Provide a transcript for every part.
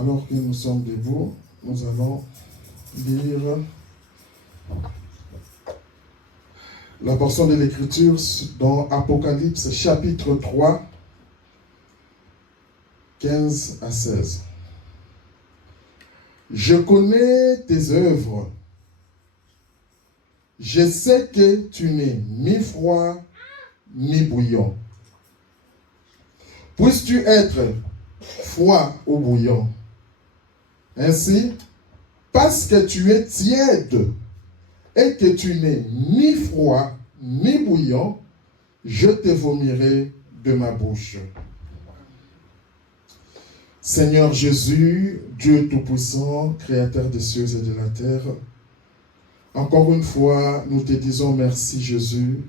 Alors que nous sommes debout, nous allons lire la portion de l'Écriture dans Apocalypse chapitre 3, 15 à 16. Je connais tes œuvres. Je sais que tu n'es ni froid ni bouillant. Puisses-tu être froid ou bouillant? Ainsi, parce que tu es tiède et que tu n'es ni froid ni bouillant, je te vomirai de ma bouche. Seigneur Jésus, Dieu Tout-Puissant, Créateur des cieux et de la terre, encore une fois, nous te disons merci Jésus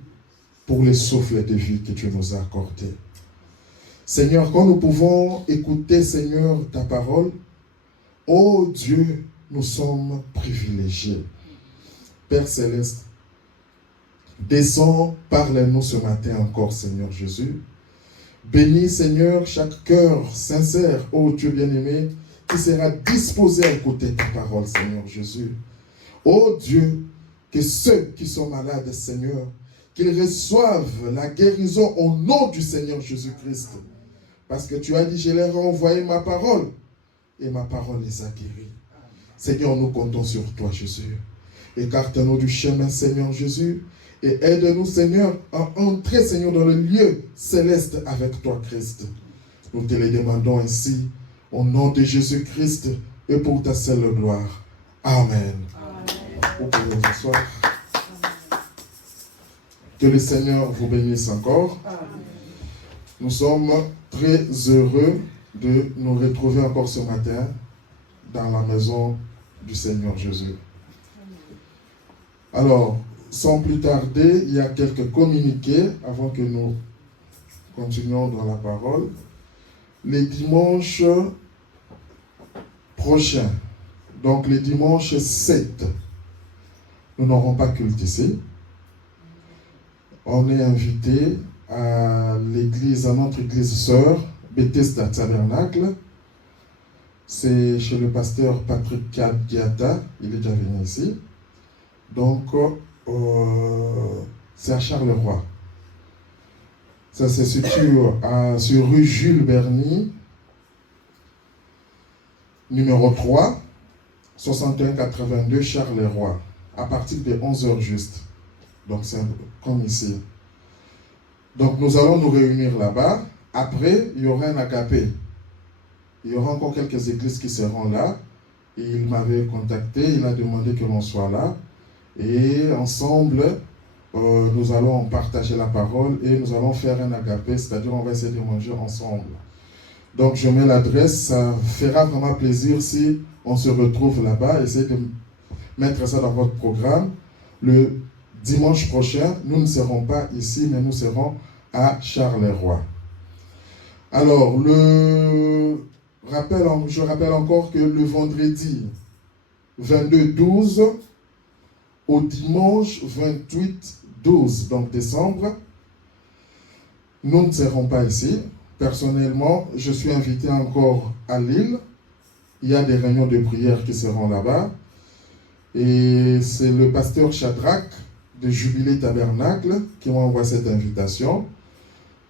pour les souffles de vie que tu nous as accordés. Seigneur, quand nous pouvons écouter, Seigneur, ta parole, ô Dieu, nous sommes privilégiés. Père Céleste, descends, parle-nous ce matin encore, Seigneur Jésus. Bénis, Seigneur, chaque cœur sincère, ô Dieu bien-aimé, qui sera disposé à écouter ta parole, Seigneur Jésus. Ô Dieu, que ceux qui sont malades, Seigneur, qu'ils reçoivent la guérison au nom du Seigneur Jésus-Christ. Parce que tu as dit, je leur ai envoyé ma parole, et ma parole les a guéris. Seigneur, nous comptons sur toi, Jésus. Écarte-nous du chemin, Seigneur Jésus, et aide-nous, Seigneur, à entrer, Seigneur, dans le lieu céleste avec toi, Christ. Nous te le demandons ainsi, au nom de Jésus-Christ, et pour ta seule gloire. Amen. Vous pouvez vous asseoir. Que le Seigneur vous bénisse encore. Nous sommes très heureux de nous retrouver encore ce matin dans la maison du Seigneur Jésus. Alors, sans plus tarder, il y a quelques communiqués avant que nous continuions dans la parole. Les dimanches prochains, donc les dimanches 7, nous n'aurons pas culte ici. On est invité à l'église, à notre église sœur, Bethesda Tabernacle. C'est chez le pasteur Patrick Diata, il est déjà venu ici. Donc, c'est à Charleroi. Ça se situe sur rue Jules Berny, numéro 3, 6182 Charleroi, à partir de 11h juste. Donc, c'est comme ici. Donc, nous allons nous réunir là-bas. Après, il y aura un agapé. Il y aura encore quelques églises qui seront là. Et il m'avait contacté, il a demandé que l'on soit là. Et ensemble, nous allons partager la parole et nous allons faire un agapé, c'est-à-dire on va essayer de manger ensemble. Donc, je mets l'adresse. Ça fera vraiment plaisir si on se retrouve là-bas. Essayez de mettre ça dans votre programme. Le dimanche prochain, nous ne serons pas ici, mais nous serons à Charleroi. Alors, je rappelle encore que le vendredi 22-12 au dimanche 28-12, donc décembre, nous ne serons pas ici. Personnellement, je suis invité encore à Lille. Il y a des réunions de prière qui seront là-bas. Et c'est le pasteur Shadrach de Jubilé Tabernacle qui m'a envoyé cette invitation.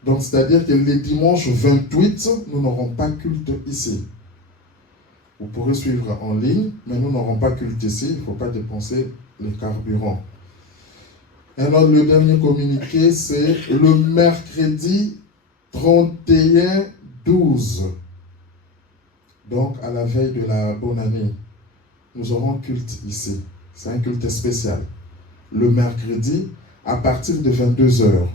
Donc, c'est-à-dire que les dimanches 28, nous n'aurons pas culte ici. Vous pourrez suivre en ligne, mais nous n'aurons pas culte ici. Il ne faut pas dépenser les carburants. Et alors, le dernier communiqué, c'est le mercredi 31-12. Donc, à la veille de la bonne année, nous aurons culte ici. C'est un culte spécial. Le mercredi, à partir de 22h.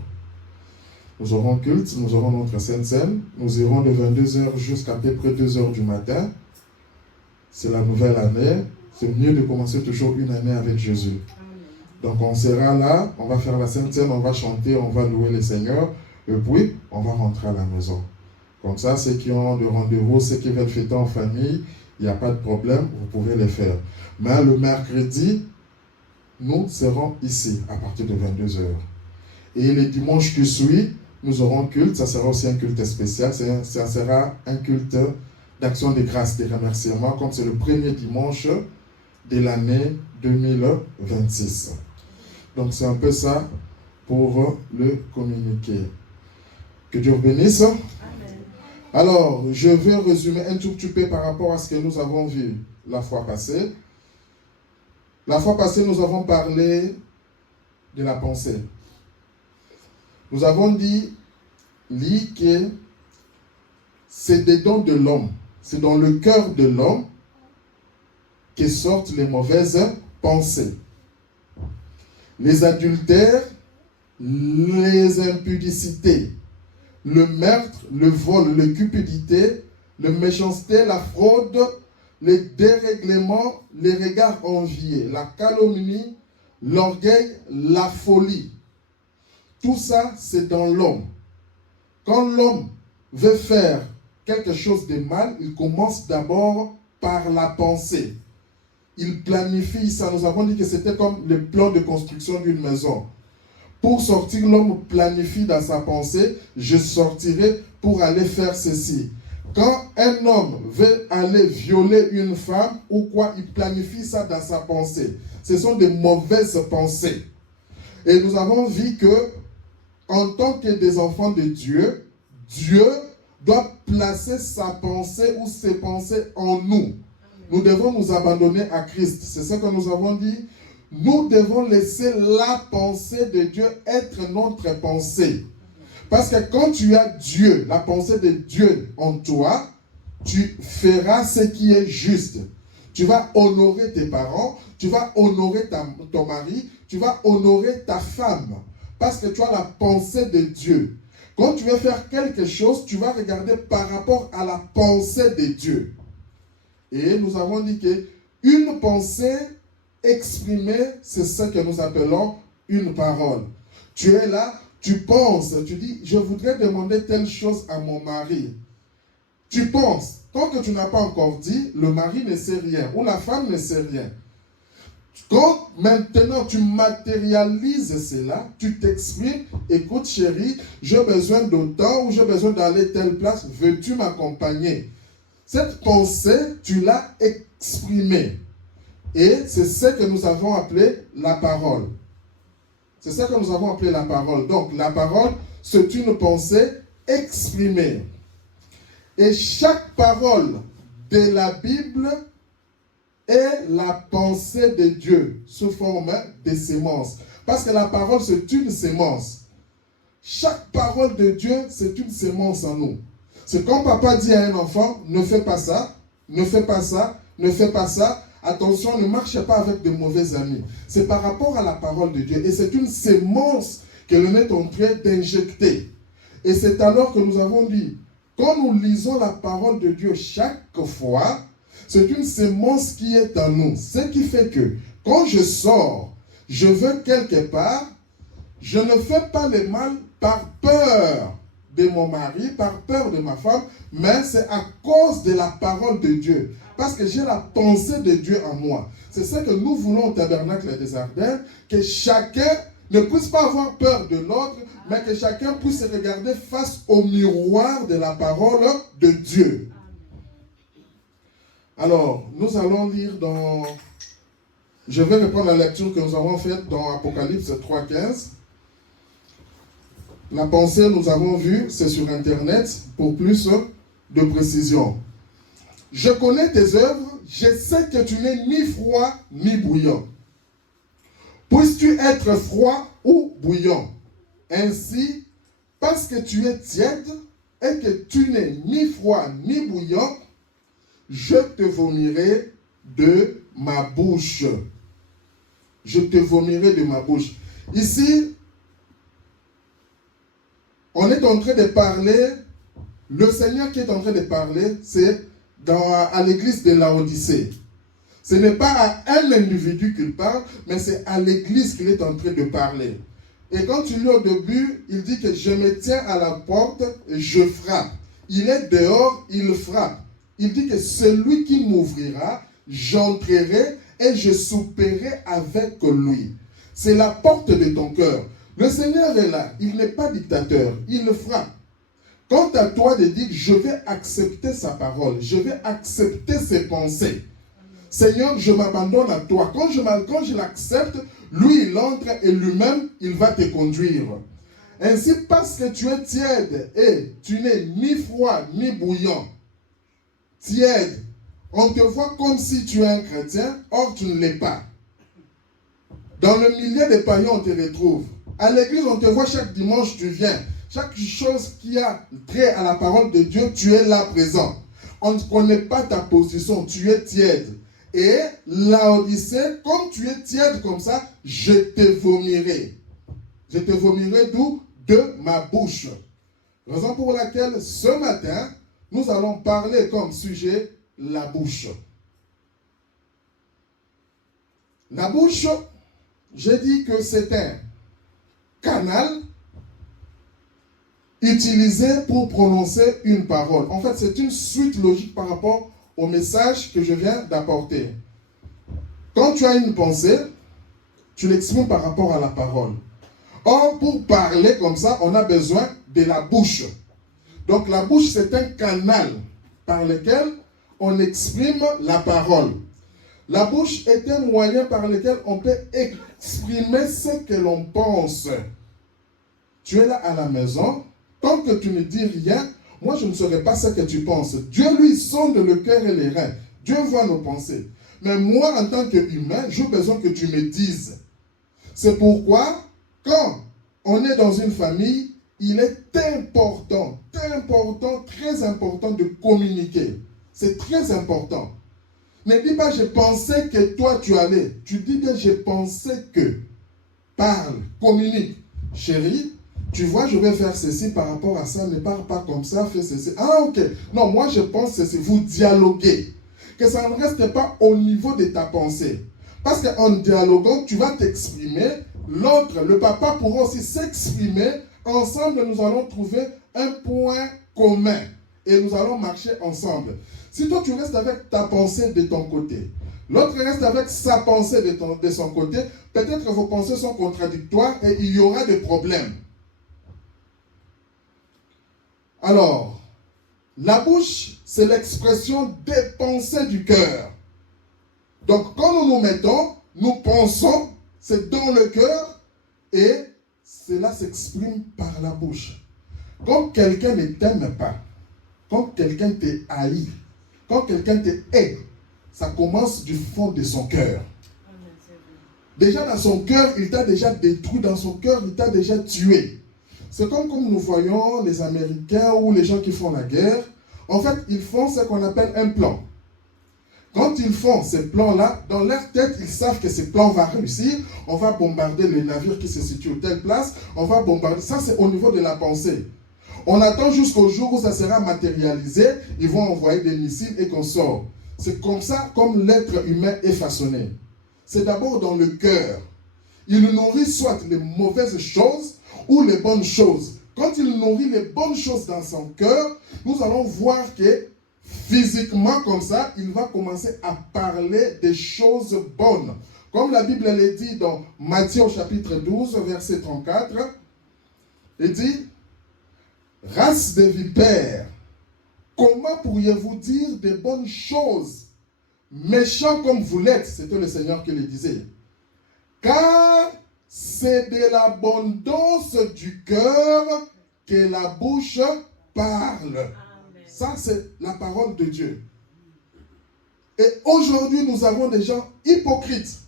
Nous aurons culte, nous aurons notre Sainte Seine. Nous irons de 22h jusqu'à peu près 2h du matin. C'est la nouvelle année. C'est mieux de commencer toujours une année avec Jésus. Donc on sera là, on va faire la Sainte Seine, on va chanter, on va louer le Seigneur. Et puis, on va rentrer à la maison. Comme ça, ceux qui ont de rendez-vous, ceux qui veulent fêter en famille, il n'y a pas de problème, vous pouvez les faire. Mais le mercredi, nous serons ici à partir de 22h. Et les dimanches qui suivent, nous aurons culte. Ça sera aussi un culte spécial. Ça sera un culte d'action de grâce, des remerciements, comme c'est le premier dimanche de l'année 2026. Donc c'est un peu ça pour le communiqué. Que Dieu vous bénisse. Amen. Alors, je vais résumer un tout petit peu par rapport à ce que nous avons vu la fois passée. La fois passée, nous avons parlé de la pensée. Nous avons dit que c'est des dons de l'homme. C'est dans le cœur de l'homme que sortent les mauvaises pensées. Les adultères, les impudicités, le meurtre, le vol, la cupidité, la méchanceté, la fraude, les dérèglements, les regards enviés, la calomnie, l'orgueil, la folie. Tout ça, c'est dans l'homme. Quand l'homme veut faire quelque chose de mal, il commence d'abord par la pensée. Il planifie ça. Nous avons dit que c'était comme le plan de construction d'une maison. Pour sortir, l'homme planifie dans sa pensée, je sortirai pour aller faire ceci. Quand un homme veut aller violer une femme ou quoi, il planifie ça dans sa pensée. Ce sont des mauvaises pensées. Et nous avons vu que, en tant que des enfants de Dieu, Dieu doit placer sa pensée ou ses pensées en nous. Nous devons nous abandonner à Christ. C'est ce que nous avons dit. Nous devons laisser la pensée de Dieu être notre pensée. Parce que quand tu as Dieu, la pensée de Dieu en toi, tu feras ce qui est juste. Tu vas honorer tes parents, tu vas honorer ton mari, tu vas honorer ta femme. Parce que tu as la pensée de Dieu. Quand tu veux faire quelque chose, tu vas regarder par rapport à la pensée de Dieu. Et nous avons dit qu'une pensée exprimée, c'est ce que nous appelons une parole. Tu es là, tu penses, tu dis, je voudrais demander telle chose à mon mari. Tu penses, tant que tu n'as pas encore dit, le mari ne sait rien ou la femme ne sait rien. Quand maintenant tu matérialises cela, tu t'exprimes, écoute chérie, j'ai besoin d'autant ou j'ai besoin d'aller telle place, veux-tu m'accompagner? Cette pensée, tu l'as exprimée. Et c'est ce que nous avons appelé la parole. C'est ça que nous avons appelé la parole. Donc la parole, c'est une pensée exprimée. Et chaque parole de la Bible est la pensée de Dieu sous forme de sémence. Parce que la parole, c'est une sémence. Chaque parole de Dieu, c'est une sémence en nous. C'est quand papa dit à un enfant, ne fais pas ça, ne fais pas ça, ne fais pas ça. Attention, ne marchez pas avec de mauvais amis. C'est par rapport à la parole de Dieu. Et c'est une sémence que l'on est en train d'injecter. Et c'est alors que nous avons dit, quand nous lisons la parole de Dieu chaque fois, c'est une sémence qui est en nous. Ce qui fait que quand je sors, je veux quelque part, je ne fais pas le mal par peur de mon mari, par peur de ma femme, mais c'est à cause de la parole de Dieu. Parce que j'ai la pensée de Dieu en moi. C'est ça que nous voulons au Tabernacle des Ardennes, que chacun ne puisse pas avoir peur de l'autre, mais que chacun puisse se regarder face au miroir de la parole de Dieu. Alors, nous allons lire dans... Je vais reprendre la lecture que nous avons faite dans Apocalypse 3.15. La pensée, nous avons vu, c'est sur Internet, pour plus de précision. Je connais tes œuvres, je sais que tu n'es ni froid ni bouillant. Puisses-tu être froid ou bouillant? Ainsi, parce que tu es tiède et que tu n'es ni froid ni bouillant, je te vomirai de ma bouche. Je te vomirai de ma bouche. Ici, on est en train de parler, le Seigneur qui est en train de parler, c'est à l'église de Laodicée. Ce n'est pas à un individu qu'il parle, mais c'est à l'église qu'il est en train de parler. Et quand tu lis au début, il dit que je me tiens à la porte et je frappe. Il est dehors, il frappe. Il dit que celui qui m'ouvrira, j'entrerai et je souperai avec lui. C'est la porte de ton cœur. Le Seigneur est là, il n'est pas dictateur, il frappe. Quant à toi de dire, je vais accepter sa parole, je vais accepter ses pensées. Seigneur, je m'abandonne à toi. Quand je l'accepte, lui, il entre et lui-même, il va te conduire. Ainsi, parce que tu es tiède et tu n'es ni froid ni bouillant, tiède, on te voit comme si tu es un chrétien, or tu ne l'es pas. Dans le milieu des païens, on te retrouve. À l'église, on te voit chaque dimanche, tu viens. Chaque chose qui a trait à la parole de Dieu, tu es là présent. On ne connaît pas ta position, tu es tiède. Et Laodicée, comme tu es tiède comme ça, je te vomirai. Je te vomirai d'où? De ma bouche. Raison pour laquelle ce matin, nous allons parler comme sujet la bouche. La bouche, j'ai dit que c'est un canal utilisé pour prononcer une parole. En fait, c'est une suite logique par rapport au message que je viens d'apporter. Quand tu as une pensée, tu l'exprimes par rapport à la parole. Or, pour parler comme ça, on a besoin de la bouche. Donc, la bouche, c'est un canal par lequel on exprime la parole. La bouche est un moyen par lequel on peut exprimer ce que l'on pense. Tu es là à la maison, tant que tu ne dis rien, moi je ne saurais pas ce que tu penses. Dieu lui sonde le cœur et les reins. Dieu voit nos pensées. Mais moi, en tant qu'humain, j'ai besoin que tu me dises. C'est pourquoi, quand on est dans une famille, il est important, très important de communiquer. C'est très important. Ne dis pas, je pensais que toi tu allais. Tu dis bien, je pensais que. Parle, communique. Chérie, tu vois, je vais faire ceci par rapport à ça. Ne parle pas comme ça, fais ceci. Ah, ok. Non, moi je pense ceci. Vous dialoguez. Que ça ne reste pas au niveau de ta pensée. Parce qu'en dialoguant, tu vas t'exprimer. L'autre, le papa pourra aussi s'exprimer. Ensemble, nous allons trouver un point commun. Et nous allons marcher ensemble. Si toi, tu restes avec ta pensée de ton côté, l'autre reste avec sa pensée de son côté, peut-être que vos pensées sont contradictoires et il y aura des problèmes. Alors, la bouche, c'est l'expression des pensées du cœur. Donc, quand nous nous mettons, nous pensons, c'est dans le cœur et cela s'exprime par la bouche. Quand quelqu'un ne t'aime pas, quand quelqu'un te haït, quand quelqu'un te hait, ça commence du fond de son cœur. Déjà dans son cœur, il t'a déjà détruit, dans son cœur, il t'a déjà tué. C'est comme nous voyons les Américains ou les gens qui font la guerre. En fait, ils font ce qu'on appelle un plan. Quand ils font ces plans-là, dans leur tête, ils savent que ce plan va réussir. On va bombarder les navires qui se situent à telle place. On va bombarder. Ça, c'est au niveau de la pensée. On attend jusqu'au jour où ça sera matérialisé. Ils vont envoyer des missiles et qu'on sort. C'est comme ça, comme l'être humain est façonné. C'est d'abord dans le cœur. Il nourrit soit les mauvaises choses ou les bonnes choses. Quand il nourrit les bonnes choses dans son cœur, nous allons voir que physiquement comme ça, il va commencer à parler des choses bonnes. Comme la Bible le dit dans Matthieu au chapitre 12, verset 34, il dit, « Race de vipères, comment pourriez-vous dire des bonnes choses, méchants comme vous l'êtes ?» C'était le Seigneur qui le disait. « Car c'est de l'abondance du cœur que la bouche parle. » Ça, c'est la parole de Dieu. Et aujourd'hui, nous avons des gens hypocrites.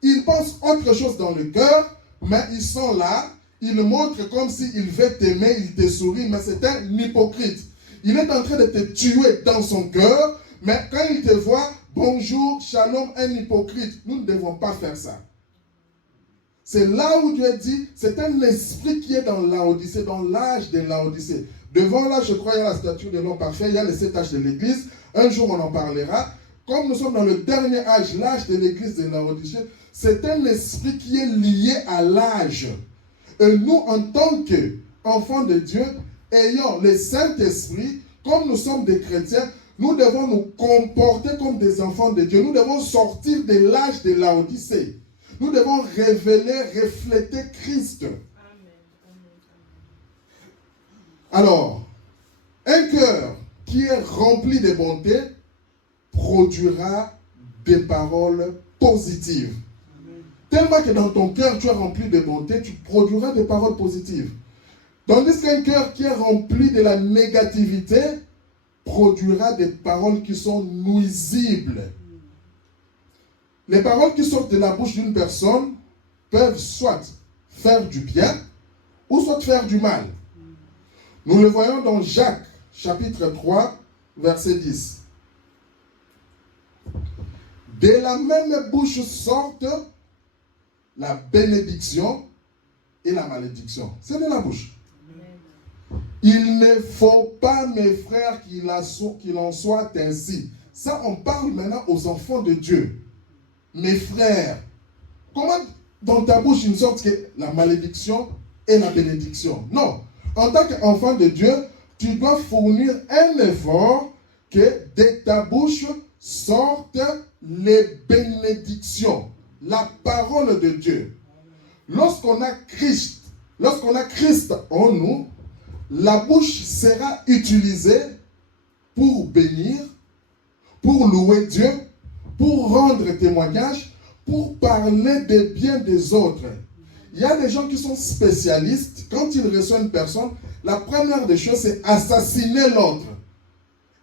Ils pensent autre chose dans le cœur, mais ils sont là, ils montrent comme s'ils veulent t'aimer, ils te sourient, mais c'est un hypocrite. Il est en train de te tuer dans son cœur, mais quand il te voit, bonjour, shalom, un hypocrite. Nous ne devons pas faire ça. C'est là où Dieu dit, c'est un esprit qui est dans Laodicée, dans l'âge de Laodicée. Devant là, je crois, il y a la statue de l'homme parfait, il y a les 7 âges de l'église. Un jour, on en parlera. Comme nous sommes dans le dernier âge, l'âge de l'église de Laodicée, c'est un esprit qui est lié à l'âge. Et nous, en tant qu'enfants de Dieu, ayant le Saint-Esprit, comme nous sommes des chrétiens, nous devons nous comporter comme des enfants de Dieu. Nous devons sortir de l'âge de Laodicée. Nous devons révéler, refléter Christ. Alors, un cœur qui est rempli de bonté produira des paroles positives. Tellement que dans ton cœur, tu es rempli de bonté, tu produiras des paroles positives. Tandis qu'un cœur qui est rempli de la négativité produira des paroles qui sont nuisibles. Les paroles qui sortent de la bouche d'une personne peuvent soit faire du bien ou soit faire du mal. Nous le voyons dans Jacques, chapitre 3, verset 10. De la même bouche sortent la bénédiction et la malédiction. C'est de la bouche. Il ne faut pas, mes frères, qu'il en soit ainsi. Ça, on parle maintenant aux enfants de Dieu. Mes frères, comment dans ta bouche il sorte que la malédiction et la bénédiction? Non. En tant qu'enfant de Dieu, tu dois fournir un effort que de ta bouche sortent les bénédictions, la parole de Dieu. Lorsqu'on a Christ en nous, la bouche sera utilisée pour bénir, pour louer Dieu, pour rendre témoignage, pour parler des biens des autres. Il y a des gens qui sont spécialistes. Quand ils reçoivent une personne, la première des choses, c'est assassiner l'autre.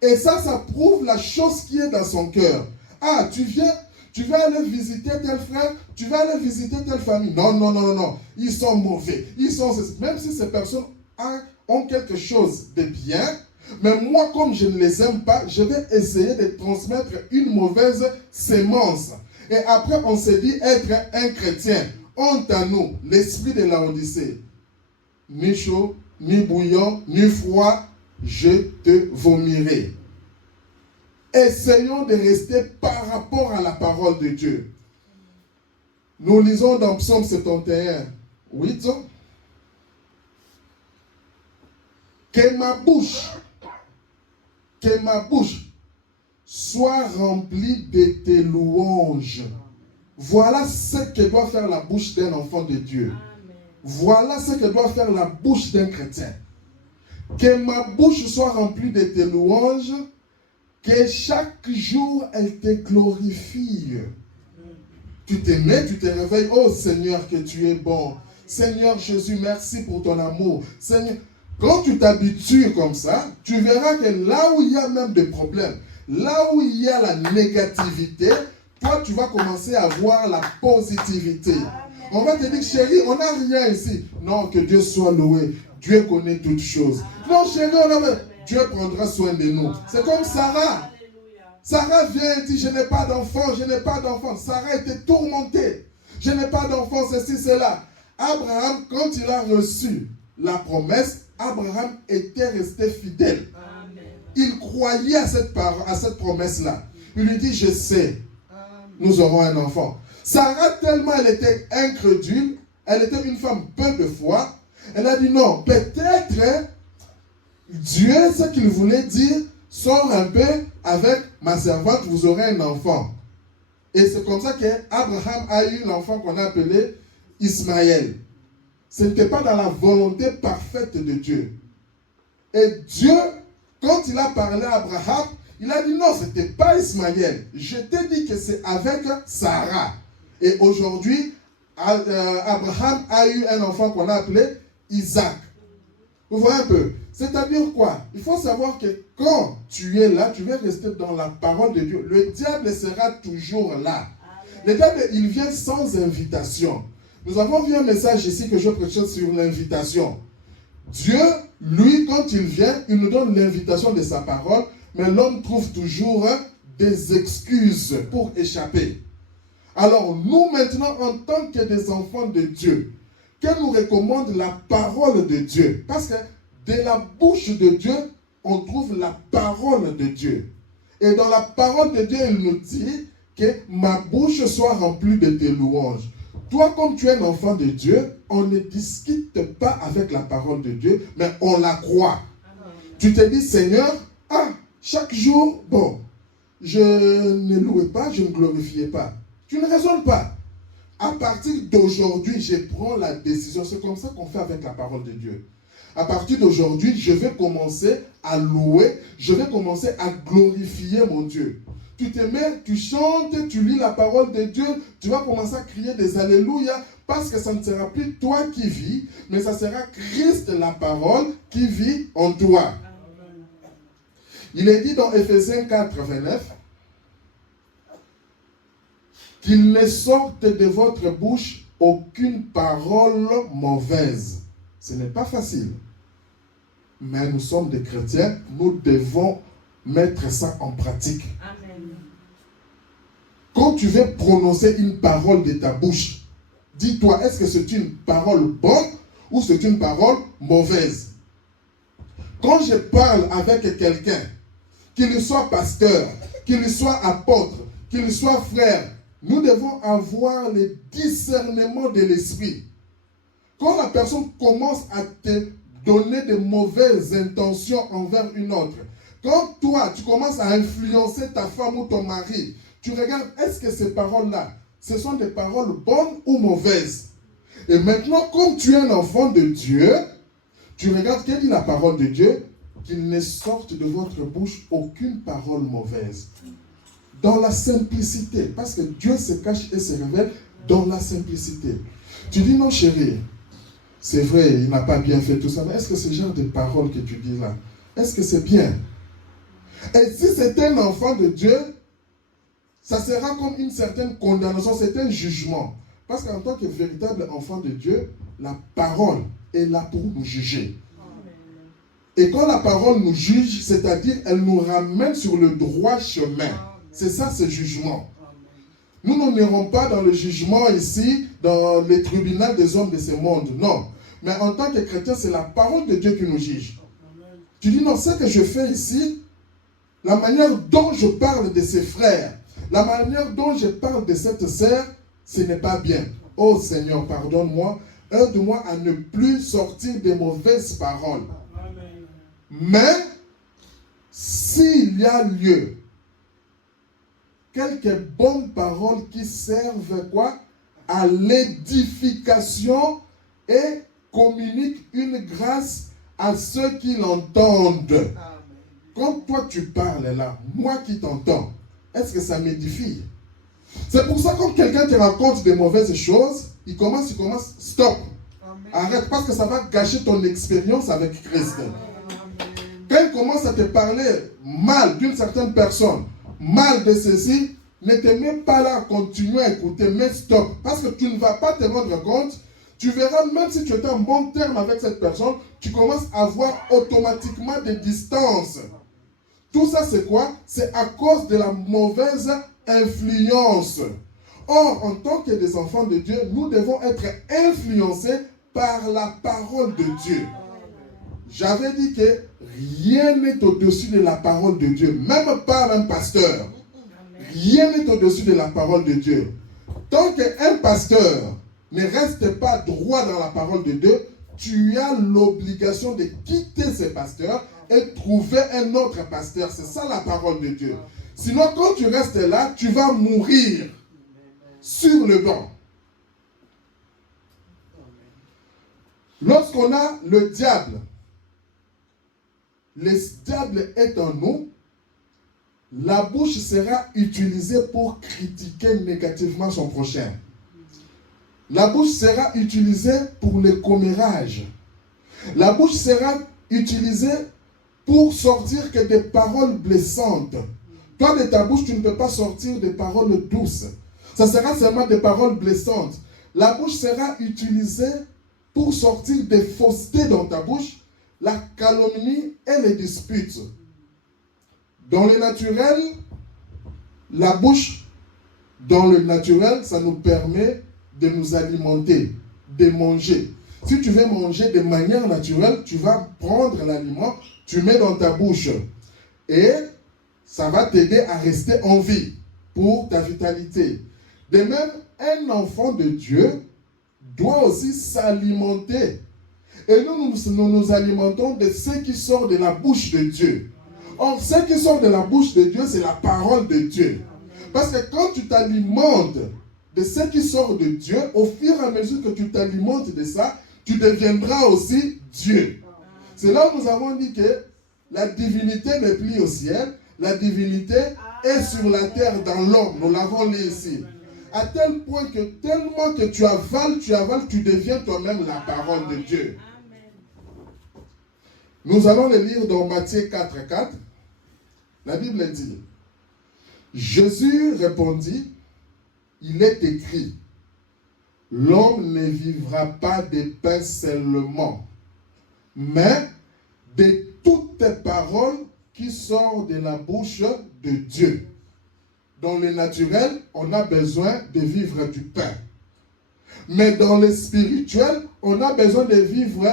Et ça prouve la chose qui est dans son cœur. Ah, tu vas aller visiter tel frère, tu vas aller visiter telle famille. Non. Ils sont mauvais. Même si ces personnes ont quelque chose de bien, mais moi, comme je ne les aime pas, je vais essayer de transmettre une mauvaise sémence. Et après, on se dit être un chrétien. Honte à nous, l'esprit de la Odyssée. Ni chaud, ni bouillant, ni froid, je te vomirai. Essayons de rester par rapport à la parole de Dieu. Nous lisons dans Psaume 71, 8. Que ma bouche soit remplie de tes louanges. Voilà ce que doit faire la bouche d'un enfant de Dieu. Amen. Voilà ce que doit faire la bouche d'un chrétien. Que ma bouche soit remplie de tes louanges, que chaque jour elle te glorifie. Tu te mets, tu te réveilles, oh Seigneur que tu es bon. Seigneur Jésus, merci pour ton amour. Seigneur, quand tu t'habitues comme ça, tu verras que là où il y a même des problèmes, là où il y a la négativité, toi tu vas commencer à voir la positivité. Amen. On va te dire, chérie, on n'a rien ici. Non, que Dieu soit loué. Dieu connaît toutes choses. Non, chérie, Dieu prendra soin de nous. C'est comme Sarah. Sarah vient et dit, je n'ai pas d'enfant, je n'ai pas d'enfant. Sarah était tourmentée. Je n'ai pas d'enfant, ceci, cela. Abraham, quand il a reçu la promesse, Abraham était resté fidèle. Amen. Il croyait à cette promesse-là. Il lui dit, je sais, nous aurons un enfant. Sarah, tellement elle était incrédule, elle était une femme peu de foi, elle a dit non, peut-être Dieu, ce qu'il voulait dire, sort un peu avec ma servante, vous aurez un enfant. Et c'est comme ça qu'Abraham a eu l'enfant qu'on a appelé Ismaël. Ce n'était pas dans la volonté parfaite de Dieu. Et Dieu, quand il a parlé à Abraham, il a dit non, ce n'était pas Ismaël. Je t'ai dit que c'est avec Sarah. Et aujourd'hui, Abraham a eu un enfant qu'on a appelé Isaac. Vous voyez un peu? C'est-à-dire quoi? Il faut savoir que quand tu es là, tu vas rester dans la parole de Dieu. Le diable sera toujours là. Le diable, il vient sans invitation. Nous avons vu un message ici que je prêchais sur l'invitation. Dieu, lui, quand il vient, il nous donne l'invitation de sa parole, mais l'homme trouve toujours des excuses pour échapper. Alors, nous maintenant, en tant que des enfants de Dieu, que nous recommande la parole de Dieu? Parce que de la bouche de Dieu, on trouve la parole de Dieu. Et dans la parole de Dieu, il nous dit que ma bouche soit remplie de tes louanges. Toi, comme tu es un enfant de Dieu, on ne discute pas avec la parole de Dieu, mais on la croit. Amen. Tu te dis, Seigneur, chaque jour, bon, je ne louais pas, je ne glorifiais pas. Tu ne raisonnes pas. À partir d'aujourd'hui, je prends la décision. C'est comme ça qu'on fait avec la parole de Dieu. À partir d'aujourd'hui, je vais commencer à louer, je vais commencer à glorifier mon Dieu. Tu te mets, tu chantes, tu lis la parole de Dieu, tu vas commencer à crier des alléluia, parce que ça ne sera plus toi qui vis, mais ça sera Christ, la parole, qui vit en toi. Il est dit dans Éphésiens 4, 29, qu'il ne sorte de votre bouche aucune parole mauvaise. Ce n'est pas facile. Mais nous sommes des chrétiens, nous devons mettre ça en pratique. Amen. Quand tu veux prononcer une parole de ta bouche, dis-toi, est-ce que c'est une parole bonne ou c'est une parole mauvaise? Quand je parle avec quelqu'un, qu'il soit pasteur, qu'il soit apôtre, qu'il soit frère, nous devons avoir le discernement de l'esprit. Quand la personne commence à te donner de mauvaises intentions envers une autre, quand toi, tu commences à influencer ta femme ou ton mari, tu regardes, est-ce que ces paroles-là, ce sont des paroles bonnes ou mauvaises? Et maintenant, comme tu es un enfant de Dieu, tu regardes, quelle est la parole de Dieu? Qu'il ne sorte de votre bouche aucune parole mauvaise. Dans la simplicité, parce que Dieu se cache et se révèle dans la simplicité. Tu dis, non chérie, c'est vrai, il n'a pas bien fait tout ça, mais est-ce que ce genre de paroles que tu dis là, est-ce que c'est bien? Et si c'est un enfant de Dieu, ça sera comme une certaine condamnation, c'est un jugement. Parce qu'en tant que véritable enfant de Dieu, la parole est là pour nous juger. Et quand la parole nous juge, c'est-à-dire elle nous ramène sur le droit chemin. C'est ça, ce jugement. Nous n'irons pas dans le jugement ici, dans les tribunaux des hommes de ce monde. Non. Mais en tant que chrétien, c'est la parole de Dieu qui nous juge. Tu dis, non, ce que je fais ici, la manière dont je parle de ses frères, la manière dont je parle de cette sœur, ce n'est pas bien. Oh Seigneur, pardonne-moi, aide-moi à ne plus sortir de mauvaises paroles. Mais, s'il y a lieu, quelques bonnes paroles qui servent quoi? À l'édification et communiquent une grâce à ceux qui l'entendent. Quand toi tu parles là, moi qui t'entends, est-ce que ça m'édifie? C'est pour ça que quand quelqu'un te raconte des mauvaises choses, il commence, stop. Arrête, parce que ça va gâcher ton expérience avec Christ. Quand il commence à te parler mal d'une certaine personne, mal de ceci, ne te mets pas là à continuer à écouter, mais stop. Parce que tu ne vas pas te rendre compte. Tu verras, même si tu étais en bon terme avec cette personne, tu commences à avoir automatiquement des distances. Tout ça, c'est quoi? C'est à cause de la mauvaise influence. Or, en tant que des enfants de Dieu, nous devons être influencés par la parole de Dieu. J'avais dit que rien n'est au-dessus de la parole de Dieu, même pas un pasteur. Rien n'est au-dessus de la parole de Dieu. Tant qu'un pasteur ne reste pas droit dans la parole de Dieu, tu as l'obligation de quitter ce pasteur et trouver un autre pasteur. C'est ça la parole de Dieu. Sinon, quand tu restes là, tu vas mourir sur le banc. Lorsqu'on a le diable est en nous, la bouche sera utilisée pour critiquer négativement son prochain. La bouche sera utilisée pour le commérage. La bouche sera utilisée pour sortir que des paroles blessantes. Toi, de ta bouche, tu ne peux pas sortir des paroles douces. Ça sera seulement des paroles blessantes. La bouche sera utilisée pour sortir des faussetés dans ta bouche, la calomnie et les disputes. Dans le naturel, la bouche, dans le naturel, ça nous permet de nous alimenter, de manger. Si tu veux manger de manière naturelle, tu vas prendre l'aliment, tu mets dans ta bouche. Et ça va t'aider à rester en vie pour ta vitalité. De même, un enfant de Dieu doit aussi s'alimenter. Et nous nous alimentons de ce qui sort de la bouche de Dieu. Or, ce qui sort de la bouche de Dieu, c'est la parole de Dieu. Parce que quand tu t'alimentes de ce qui sort de Dieu, au fur et à mesure que tu t'alimentes de ça, tu deviendras aussi Dieu. C'est là où nous avons dit que la divinité n'est plus au ciel, la divinité est sur la terre dans l'homme. Nous l'avons lu ici. À tel point que tellement que tu avales, tu deviens toi-même la parole de Dieu. Nous allons le lire dans Matthieu 4:4. La Bible dit, Jésus répondit, il est écrit, l'homme ne vivra pas de pain seulement, mais de toutes les paroles qui sortent de la bouche de Dieu. Dans le naturel, on a besoin de vivre du pain. Mais dans le spirituel, on a besoin de vivre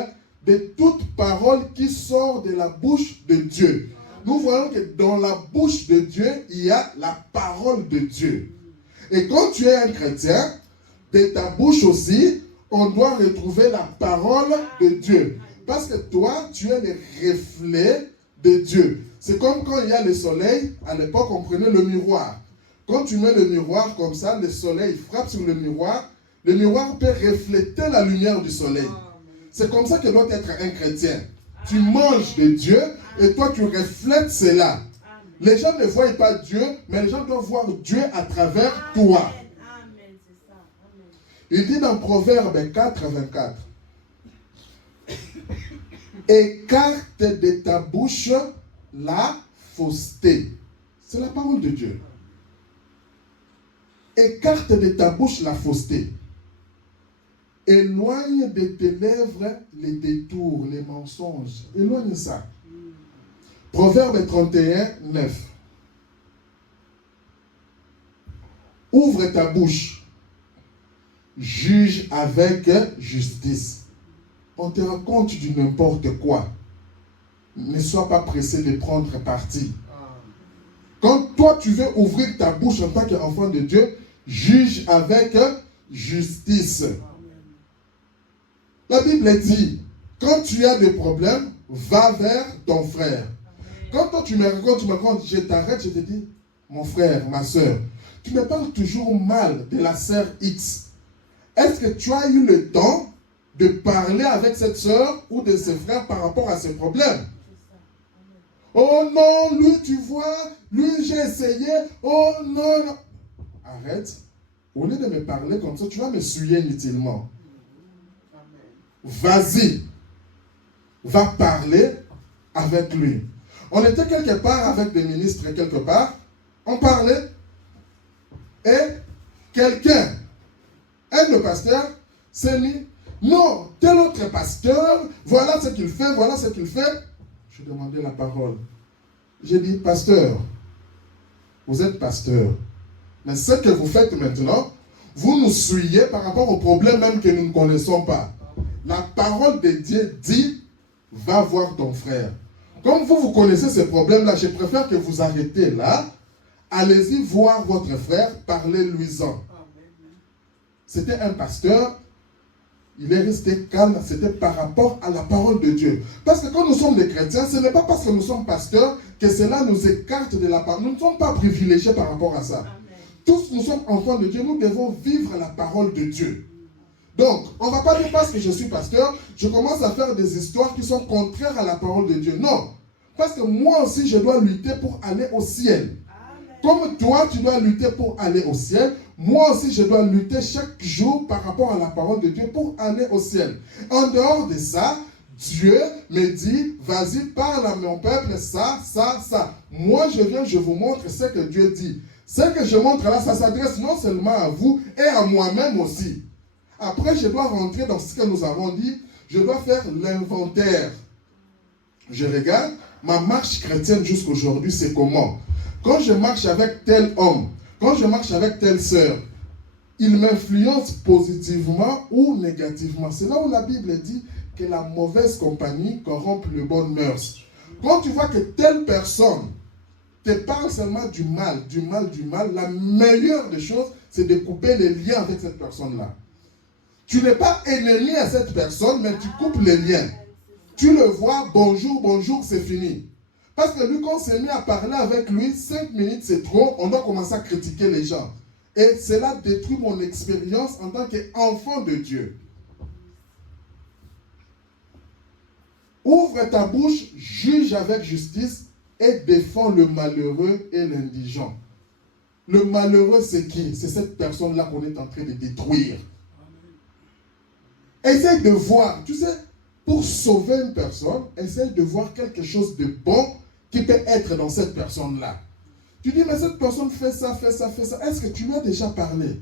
de toute parole qui sort de la bouche de Dieu. Nous voyons que dans la bouche de Dieu, il y a la parole de Dieu. Et quand tu es un chrétien, de ta bouche aussi, on doit retrouver la parole de Dieu. Parce que toi, tu es le reflet de Dieu. C'est comme quand il y a le soleil, à l'époque, on prenait le miroir. Quand tu mets le miroir comme ça, le soleil frappe sur le miroir peut refléter la lumière du soleil. C'est comme ça que doit être un chrétien. Tu manges de Dieu et toi tu reflètes cela. Les gens ne voient pas Dieu, mais les gens doivent voir Dieu à travers toi. Il dit dans Proverbe 4:24, écarte de ta bouche la fausseté. C'est la parole de Dieu. Écarte de ta bouche la fausseté. Éloigne de tes lèvres les détours, les mensonges. Éloigne ça. Proverbe 31:9. Ouvre ta bouche. Juge avec justice. On te raconte du n'importe quoi. Ne sois pas pressé de prendre parti. Quand toi tu veux ouvrir ta bouche en tant qu'enfant de Dieu, juge avec justice. La Bible dit, quand tu as des problèmes, va vers ton frère. Quand toi tu me racontes, je t'arrête, je te dis, mon frère, ma soeur, tu me parles toujours mal de la sœur X. Est-ce que tu as eu le temps de parler avec cette sœur ou de ses frères par rapport à ses problèmes? Oh non, lui tu vois, lui j'ai essayé, oh non, non. Arrête. Au lieu de me parler comme ça, tu vas me souiller inutilement. Vas-y. Va parler avec lui. On était quelque part avec des ministres quelque part. On parlait. Et quelqu'un, un de pasteur, s'est mis. Non, tel autre pasteur, voilà ce qu'il fait, voilà ce qu'il fait. Je demandais la parole. J'ai dit, pasteur, vous êtes pasteur. Mais ce que vous faites maintenant, vous nous souillez par rapport aux problèmes même que nous ne connaissons pas. La parole de Dieu dit, va voir ton frère. Comme vous connaissez ces problèmes-là, je préfère que vous arrêtez là. Allez-y voir votre frère, parlez-lui-en. C'était un pasteur, il est resté calme, c'était par rapport à la parole de Dieu. Parce que quand nous sommes des chrétiens, ce n'est pas parce que nous sommes pasteurs que cela nous écarte de la parole. Nous ne sommes pas privilégiés par rapport à ça. Tous nous sommes enfants de Dieu, nous devons vivre la parole de Dieu. Donc, on ne va pas dire parce que je suis pasteur, je commence à faire des histoires qui sont contraires à la parole de Dieu. Non. Parce que moi aussi, je dois lutter pour aller au ciel. Comme toi, tu dois lutter pour aller au ciel, moi aussi, je dois lutter chaque jour par rapport à la parole de Dieu pour aller au ciel. En dehors de ça, Dieu me dit, vas-y, parle à mon peuple, ça, ça, ça. Moi, je viens, je vous montre ce que Dieu dit. Ce que je montre là, ça s'adresse non seulement à vous et à moi-même aussi. Après, je dois rentrer dans ce que nous avons dit. Je dois faire l'inventaire. Je regarde, ma marche chrétienne jusqu'aujourd'hui, c'est comment? Quand je marche avec tel homme, quand je marche avec telle sœur, il m'influence positivement ou négativement. C'est là où la Bible dit que la mauvaise compagnie corrompt les bonnes mœurs. Quand tu vois que telle personne te parle seulement du mal, la meilleure des choses, c'est de couper les liens avec cette personne-là. Tu n'es pas ennemi à cette personne, mais tu coupes les liens. Tu le vois, bonjour, bonjour, c'est fini. Parce que lui, quand on s'est mis à parler avec lui, 5 minutes c'est trop, on doit commencer à critiquer les gens. Et cela détruit mon expérience en tant qu'enfant de Dieu. Ouvre ta bouche, juge avec justice et défends le malheureux et l'indigent. Le malheureux, c'est qui? C'est cette personne-là qu'on est en train de détruire. Essaye de voir, tu sais, pour sauver une personne, essaye de voir quelque chose de bon qui peut être dans cette personne-là. Tu dis, mais cette personne fait ça, fait ça, fait ça. Est-ce que tu lui as déjà parlé?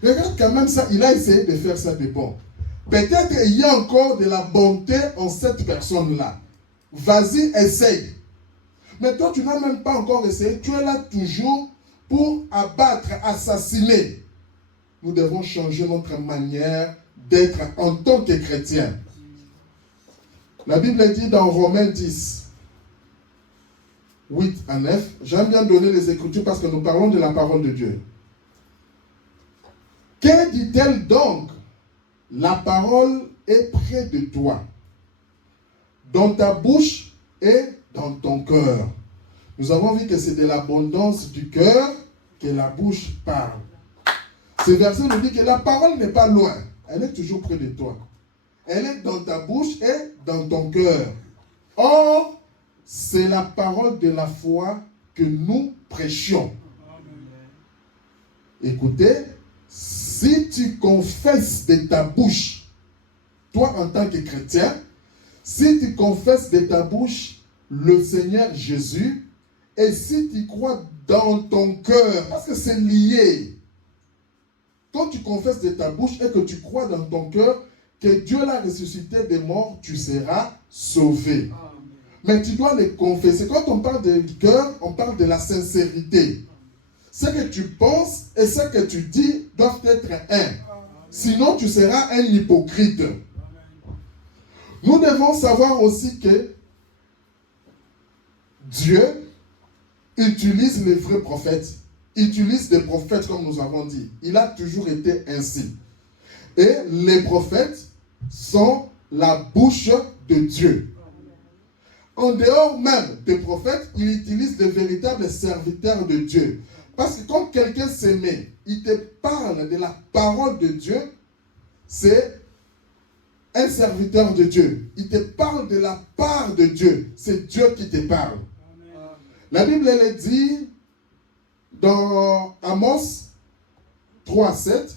Regarde quand même ça, il a essayé de faire ça de bon. Peut-être il y a encore de la bonté en cette personne-là. Vas-y, essaye. Mais toi, tu n'as même pas encore essayé. Tu es là toujours pour abattre, assassiner. Nous devons changer notre manière d'être en tant que chrétiens. La Bible dit dans Romains 10, 8 à 9, j'aime bien donner les Écritures parce que nous parlons de la parole de Dieu. Que dit-elle donc? La parole est près de toi, dans ta bouche et dans ton cœur. Nous avons vu que c'est de l'abondance du cœur que la bouche parle. Ce verset nous dit que la parole n'est pas loin, elle est toujours près de toi. Elle est dans ta bouche et dans ton cœur. Or, c'est la parole de la foi que nous prêchions. Écoutez, si tu confesses de ta bouche, toi en tant que chrétien, si tu confesses de ta bouche le Seigneur Jésus, et si tu crois dans ton cœur, parce que c'est lié, quand tu confesses de ta bouche et que tu crois dans ton cœur que Dieu l'a ressuscité des morts, tu seras sauvé. Mais tu dois les confesser. Quand on parle de cœur, on parle de la sincérité. Ce que tu penses et ce que tu dis doivent être un. Sinon, tu seras un hypocrite. Nous devons savoir aussi que Dieu utilise les vrais prophètes, utilise des prophètes comme nous avons dit. Il a toujours été ainsi. Et les prophètes sont la bouche de Dieu. En dehors même des prophètes, il utilise de véritables serviteurs de Dieu. Parce que quand quelqu'un s'aimait, il te parle de la parole de Dieu, c'est un serviteur de Dieu. Il te parle de la part de Dieu. C'est Dieu qui te parle. La Bible, elle dit dans Amos 3:7,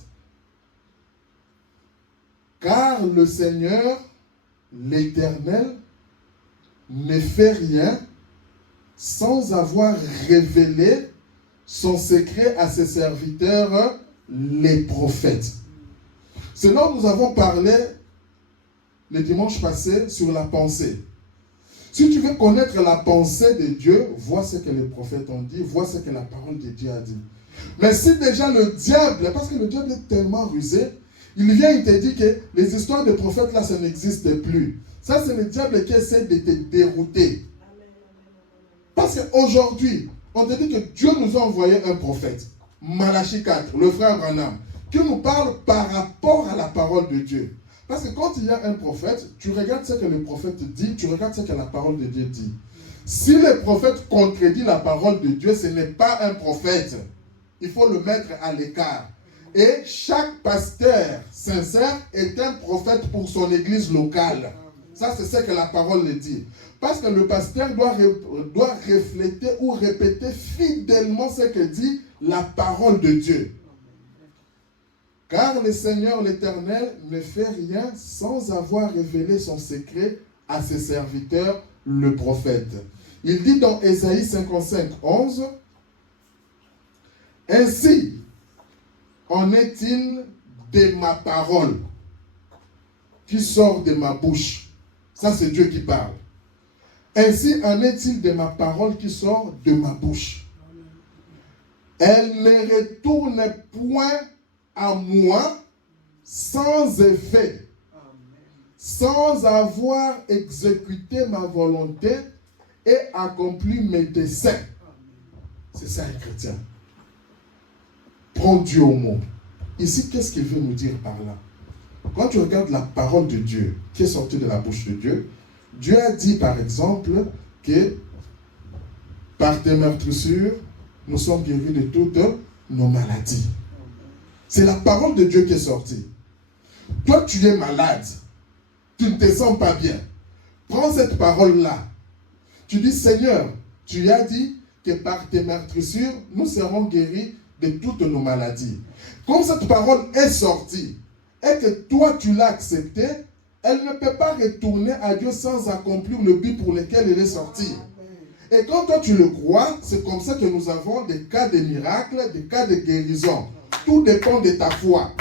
car le Seigneur, l'Éternel, ne fait rien sans avoir révélé son secret à ses serviteurs, les prophètes. C'est là où nous avons parlé le dimanche passé sur la pensée. Si tu veux connaître la pensée de Dieu, vois ce que les prophètes ont dit, vois ce que la parole de Dieu a dit. Mais si déjà le diable, parce que le diable est tellement rusé, il vient, il te dit que les histoires de prophètes là, ça n'existe plus. Ça, c'est le diable qui essaie de te dérouter. Parce qu'aujourd'hui, on te dit que Dieu nous a envoyé un prophète, Malachie 4, le frère Branham, qui nous parle par rapport à la parole de Dieu. Parce que quand il y a un prophète, tu regardes ce que le prophète dit, tu regardes ce que la parole de Dieu dit. Si le prophète contredit la parole de Dieu, ce n'est pas un prophète. Il faut le mettre à l'écart. Et chaque pasteur sincère est un prophète pour son église locale. Ça, c'est ce que la parole le dit. Parce que le pasteur doit refléter ou répéter fidèlement ce que dit la parole de Dieu. Car le Seigneur l'Éternel ne fait rien sans avoir révélé son secret à ses serviteurs, le prophète. Il dit dans Ésaïe 55:11, ainsi en est-il de ma parole qui sort de ma bouche. Ça, c'est Dieu qui parle. Ainsi en est-il de ma parole qui sort de ma bouche. Elle ne retourne point à moi sans effet, sans avoir exécuté ma volonté et accompli mes desseins. C'est ça un chrétien. Prends Dieu au mot. Ici, qu'est-ce qu'il veut nous dire par là? Quand tu regardes la parole de Dieu qui est sortie de la bouche de Dieu, Dieu a dit par exemple que par tes meurtrissures, nous sommes guéris de toutes nos maladies. C'est la parole de Dieu qui est sortie. Toi, tu es malade. Tu ne te sens pas bien. prends cette parole-là. Tu dis, Seigneur, tu as dit que par tes meurtrissures, nous serons guéris de toutes nos maladies. Comme cette parole est sortie et que toi tu l'as acceptée, elle ne peut pas retourner à Dieu sans accomplir le but pour lequel elle est sortie. Et quand toi tu le crois, c'est comme ça que nous avons des cas de miracles, des cas de guérison. Tout dépend de ta foi.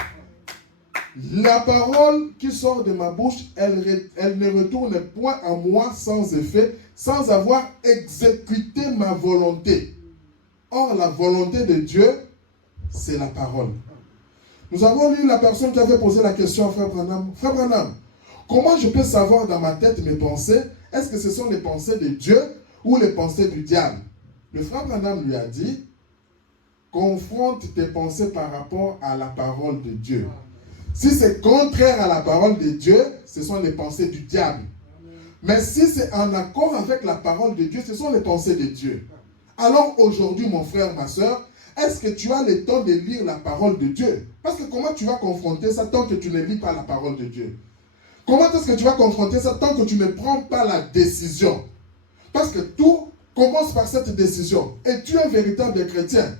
La parole qui sort de ma bouche, elle ne retourne point à moi sans effet, sans avoir exécuté ma volonté. Or, la volonté de Dieu, c'est la parole. Nous avons lu la personne qui avait posé la question à Frère Branham. Frère Branham, comment je peux savoir dans ma tête mes pensées? Est-ce que ce sont les pensées de Dieu ou les pensées du diable? Le Frère Branham lui a dit, confronte tes pensées par rapport à la parole de Dieu. Si c'est contraire à la parole de Dieu, ce sont les pensées du diable. Mais si c'est en accord avec la parole de Dieu, ce sont les pensées de Dieu. Alors aujourd'hui, mon frère, ma soeur, est-ce que tu as le temps de lire la parole de Dieu? Parce que comment tu vas confronter ça tant que tu ne lis pas la parole de Dieu? Comment est-ce que tu vas confronter ça tant que tu ne prends pas la décision? Parce que tout commence par cette décision. Es-tu un véritable chrétien?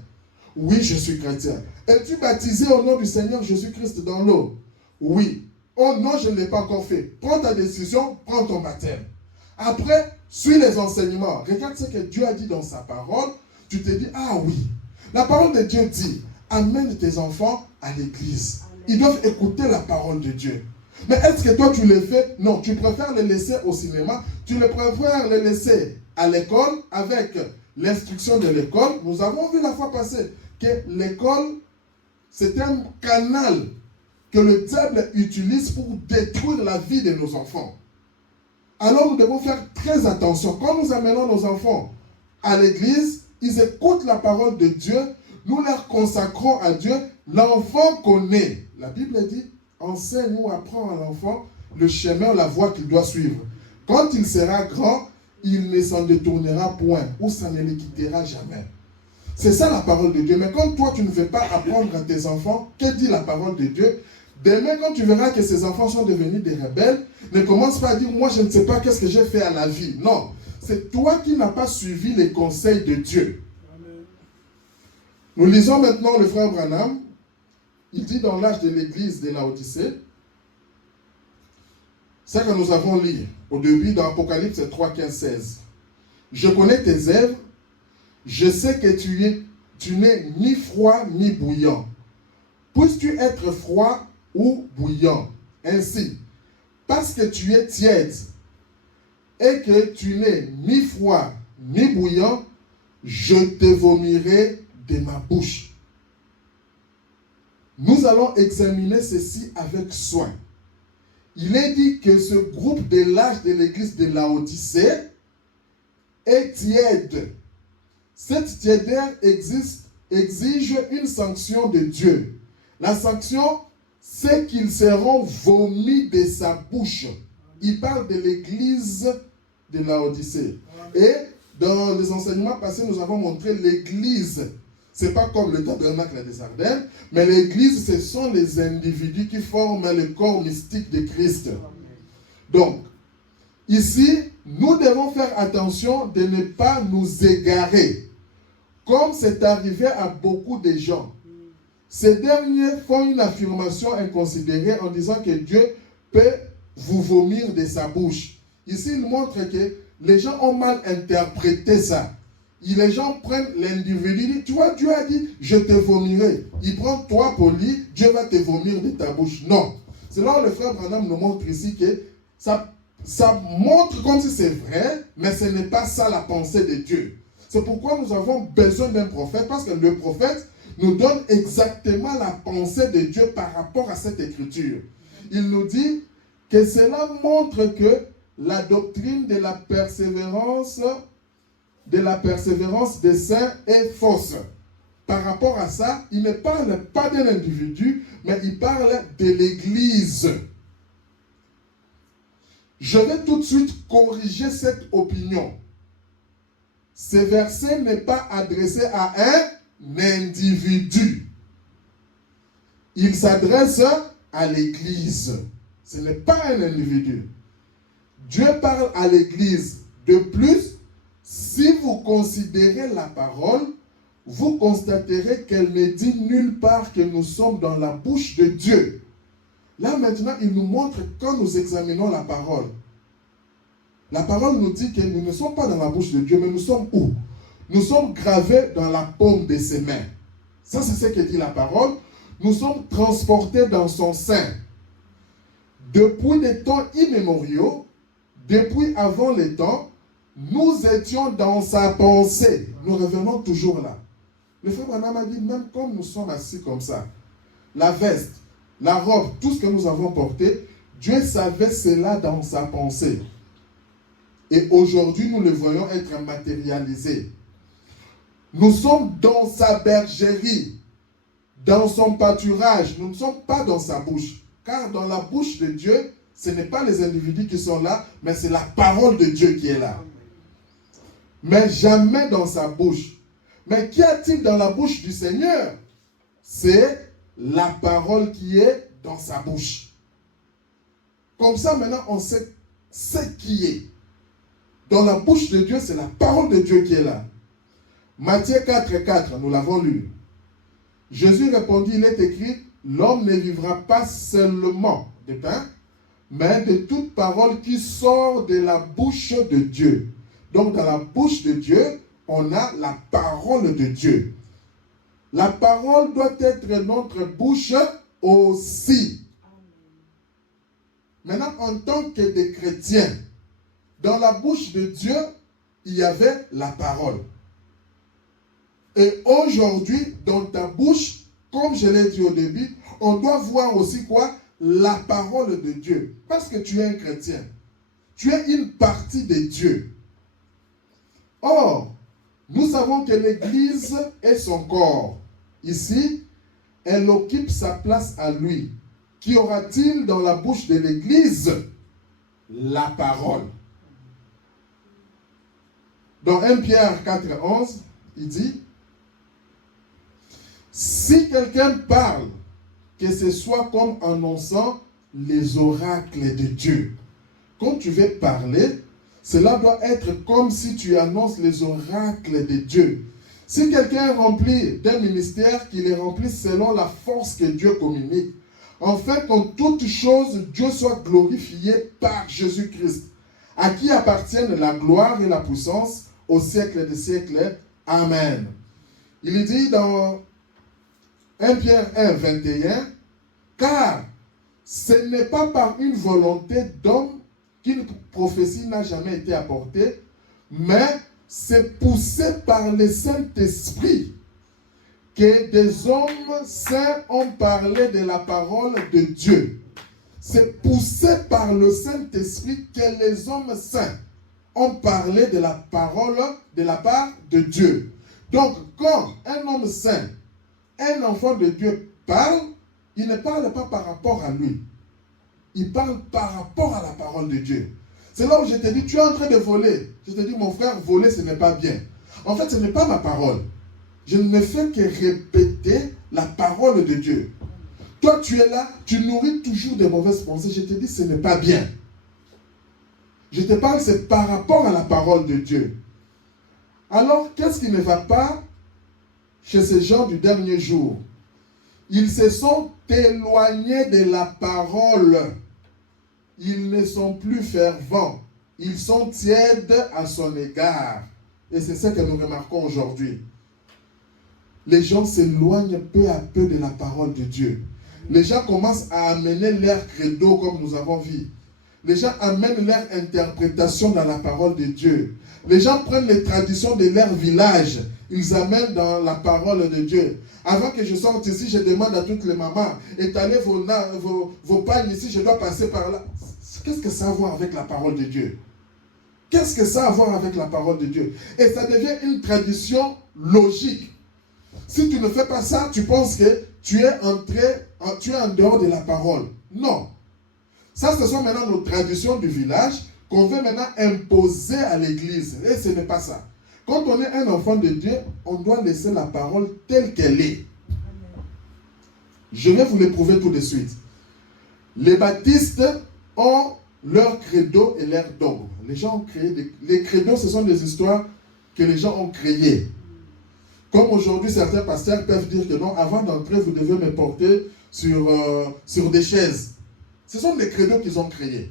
Oui, je suis chrétien. Es-tu baptisé au nom du Seigneur Jésus-Christ dans l'eau? Oui. Oh non, je ne l'ai pas encore fait. Prends ta décision, prends ton baptême. Après, suis les enseignements. Regarde ce que Dieu a dit dans sa parole. Tu te dis, ah oui. La parole de Dieu dit, amène tes enfants à l'église. Ils doivent écouter la parole de Dieu. Mais est-ce que toi tu le fais? Non, tu préfères les laisser au cinéma. Tu préfères les laisser à l'école avec l'instruction de l'école. Nous avons vu la fois passée que l'école, c'est un canal que le diable utilise pour détruire la vie de nos enfants. Alors nous devons faire très attention. Quand nous amenons nos enfants à l'église, ils écoutent la parole de Dieu, nous leur consacrons à Dieu. L'enfant connaît. La Bible dit, enseigne ou apprend à l'enfant le chemin, la voie qu'il doit suivre. Quand il sera grand, il ne s'en détournera point, ou ça ne le quittera jamais. C'est ça la parole de Dieu. Mais quand toi, tu ne veux pas apprendre à tes enfants, que dit la parole de Dieu? Demain, quand tu verras que ces enfants sont devenus des rebelles, ne commence pas à dire, moi je ne sais pas qu'est-ce que j'ai fait à la vie. Non, c'est toi qui n'as pas suivi les conseils de Dieu. Amen. Nous lisons maintenant le frère Branham. Il dit dans l'âge de l'église de Laodicée, c'est que nous avons lu au début dans Apocalypse 3, 15, 16. Je connais tes œuvres, je sais que tu n'es ni froid ni bouillant. Puisses-tu être froid ou bouillant? Ainsi, parce que tu es tiède et que tu n'es ni froid ni bouillant, je te vomirai de ma bouche. Nous allons examiner ceci avec soin. Il est dit que ce groupe de l'âge de l'église de Laodicée est tiède. Cette tiédeur exige une sanction de Dieu. La sanction, c'est qu'ils seront vomis de sa bouche. Il parle de l'église de Laodicée. Et dans les enseignements passés, nous avons montré l'église. Ce n'est pas comme le tabernacle des Ardennes, mais l'église, ce sont les individus qui forment le corps mystique de Christ. Donc, ici, nous devons faire attention de ne pas nous égarer. Comme c'est arrivé à beaucoup de gens. Ces derniers font une affirmation inconsidérée en disant que Dieu peut vous vomir de sa bouche. Ici, il montre que les gens ont mal interprété ça. Les gens prennent l'individu, tu vois, Dieu a dit, je te vomirai. Il prend toi, poli, Dieu va te vomir de ta bouche. Non. C'est là où le frère Branham nous montre ici que ça montre comme si c'est vrai, mais ce n'est pas ça la pensée de Dieu. C'est pourquoi nous avons besoin d'un prophète, parce que le prophète nous donne exactement la pensée de Dieu par rapport à cette écriture. Il nous dit que cela montre que la doctrine de la persévérance des saints est fausse. Par rapport à ça, il ne parle pas d'un individu, mais il parle de l'Église. Je vais tout de suite corriger cette opinion. Ce verset n'est pas adressé à un individu. Il s'adresse à l'Église. Ce n'est pas un individu. Dieu parle à l'Église. De plus, si vous considérez la parole, vous constaterez qu'elle ne dit nulle part que nous sommes dans la bouche de Dieu. Là maintenant, il nous montre quand nous examinons la parole. La parole nous dit que nous ne sommes pas dans la bouche de Dieu, mais nous sommes où? Nous sommes gravés dans la paume de ses mains. Ça, c'est ce que dit la parole. Nous sommes transportés dans son sein. Depuis des temps immémoriaux, depuis avant les temps, nous étions dans sa pensée. Nous revenons toujours là. Le frère Branham a dit, même comme nous sommes assis comme ça, la veste, la robe, tout ce que nous avons porté, Dieu savait cela dans sa pensée. Et aujourd'hui, nous le voyons être matérialisé. Nous sommes dans sa bergerie, dans son pâturage. Nous ne sommes pas dans sa bouche. Car dans la bouche de Dieu, ce n'est pas les individus qui sont là, mais c'est la parole de Dieu qui est là. Mais jamais dans sa bouche. Mais qu'y a-t-il dans la bouche du Seigneur? C'est la parole qui est dans sa bouche. Comme ça, maintenant, on sait ce qui est. Dans la bouche de Dieu, c'est la parole de Dieu qui est là. Matthieu 4,4, nous l'avons lu. Jésus répondit, il est écrit, l'homme ne vivra pas seulement de pain, mais de toute parole qui sort de la bouche de Dieu. Donc dans la bouche de Dieu, on a la parole de Dieu. La parole doit être notre bouche aussi. Maintenant, en tant que des chrétiens, dans la bouche de Dieu, il y avait la parole. Et aujourd'hui, dans ta bouche, comme je l'ai dit au début, on doit voir aussi quoi? La parole de Dieu. Parce que tu es un chrétien. Tu es une partie de Dieu. Or, nous savons que l'Église est son corps. Ici, elle occupe sa place à lui. Qu'y aura-t-il dans la bouche de l'Église? La parole. Dans 1 Pierre 4,11, il dit, si quelqu'un parle, que ce soit comme annonçant les oracles de Dieu. Quand tu veux parler, cela doit être comme si tu annonces les oracles de Dieu. Si quelqu'un est rempli d'un ministère, qu'il est rempli selon la force que Dieu communique, afin qu'en toutes choses, Dieu soit glorifié par Jésus-Christ, à qui appartiennent la gloire et la puissance au siècle des siècles. Amen. Il dit dans 1 Pierre 1, 21, car ce n'est pas par une volonté d'homme qu'une prophétie n'a jamais été apportée, mais c'est poussé par le Saint-Esprit que des hommes saints ont parlé de la parole de Dieu. C'est poussé par le Saint-Esprit que les hommes saints ont parlé de la parole de la part de Dieu. Donc, quand un homme saint, un enfant de Dieu parle, il ne parle pas par rapport à lui. Il parle par rapport à la parole de Dieu. C'est là où je te dis, tu es en train de voler. Je te dis, mon frère, voler, ce n'est pas bien. En fait, ce n'est pas ma parole. Je ne fais que répéter la parole de Dieu. Toi, tu es là, tu nourris toujours des mauvaises pensées. Je te dis, ce n'est pas bien. Je te parle, c'est par rapport à la parole de Dieu. Alors, qu'est-ce qui ne va pas chez ces gens du dernier jour? Ils se sont éloignés de la parole. Ils ne sont plus fervents. Ils sont tièdes à son égard. Et c'est ce que nous remarquons aujourd'hui. Les gens s'éloignent peu à peu de la parole de Dieu. Les gens commencent à amener leur credo comme nous avons vu. Les gens amènent leur interprétation dans la parole de Dieu. Les gens prennent les traditions de leur village. Ils amènent dans la parole de Dieu. Avant que je sorte ici, je demande à toutes les mamans, étalez vos pagnes ici, je dois passer par là. Qu'est-ce que ça a à voir avec la parole de Dieu? Qu'est-ce que ça a à voir avec la parole de Dieu? Et ça devient une tradition logique. Si tu ne fais pas ça, tu penses que tu es en dehors de la parole. Non. Ça, ce sont maintenant nos traditions du village qu'on veut maintenant imposer à l'église. Et ce n'est pas ça. Quand on est un enfant de Dieu, on doit laisser la parole telle qu'elle est. Je vais vous le prouver tout de suite. Les baptistes ont leur credo et leur dogme. Les gens ont créé les credos, ce sont des histoires que les gens ont créées. Comme aujourd'hui, certains pasteurs peuvent dire que non, avant d'entrer, vous devez me porter sur des chaises. Ce sont des credos qu'ils ont créés.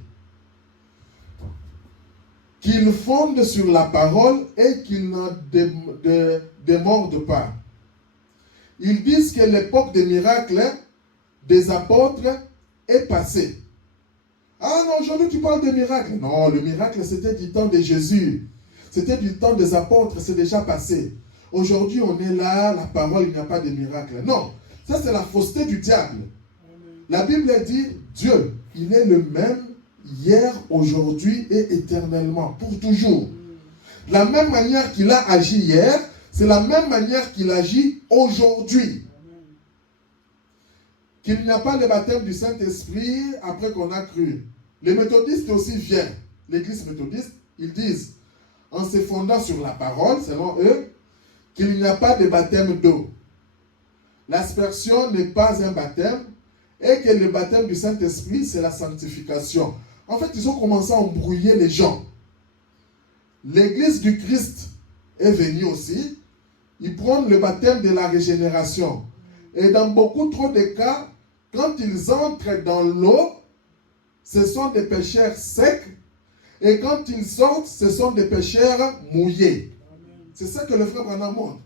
Qu'ils fondent sur la parole et qu'ils n'en démordent pas. Ils disent que l'époque des miracles des apôtres est passée. Ah non, aujourd'hui tu parles de miracles. Non, le miracle c'était du temps de Jésus. C'était du temps des apôtres, c'est déjà passé. Aujourd'hui on est là, la parole, il n'y a pas de miracle. Non, ça c'est la fausseté du diable. La Bible dit, Dieu, il est le même hier, aujourd'hui et éternellement, pour toujours. De la même manière qu'il a agi hier, c'est la même manière qu'il agit aujourd'hui. Qu'il n'y a pas le baptême du Saint-Esprit après qu'on a cru. Les méthodistes aussi viennent. L'église méthodiste, ils disent, en se fondant sur la parole, selon eux, qu'il n'y a pas de baptême d'eau. L'aspersion n'est pas un baptême et que le baptême du Saint-Esprit, c'est la sanctification. En fait, ils ont commencé à embrouiller les gens. L'église du Christ est venue aussi. Ils prennent le baptême de la régénération. Et dans beaucoup trop de cas, quand ils entrent dans l'eau, ce sont des pécheurs secs. Et quand ils sortent, ce sont des pécheurs mouillés. C'est ça que le frère Branham montre.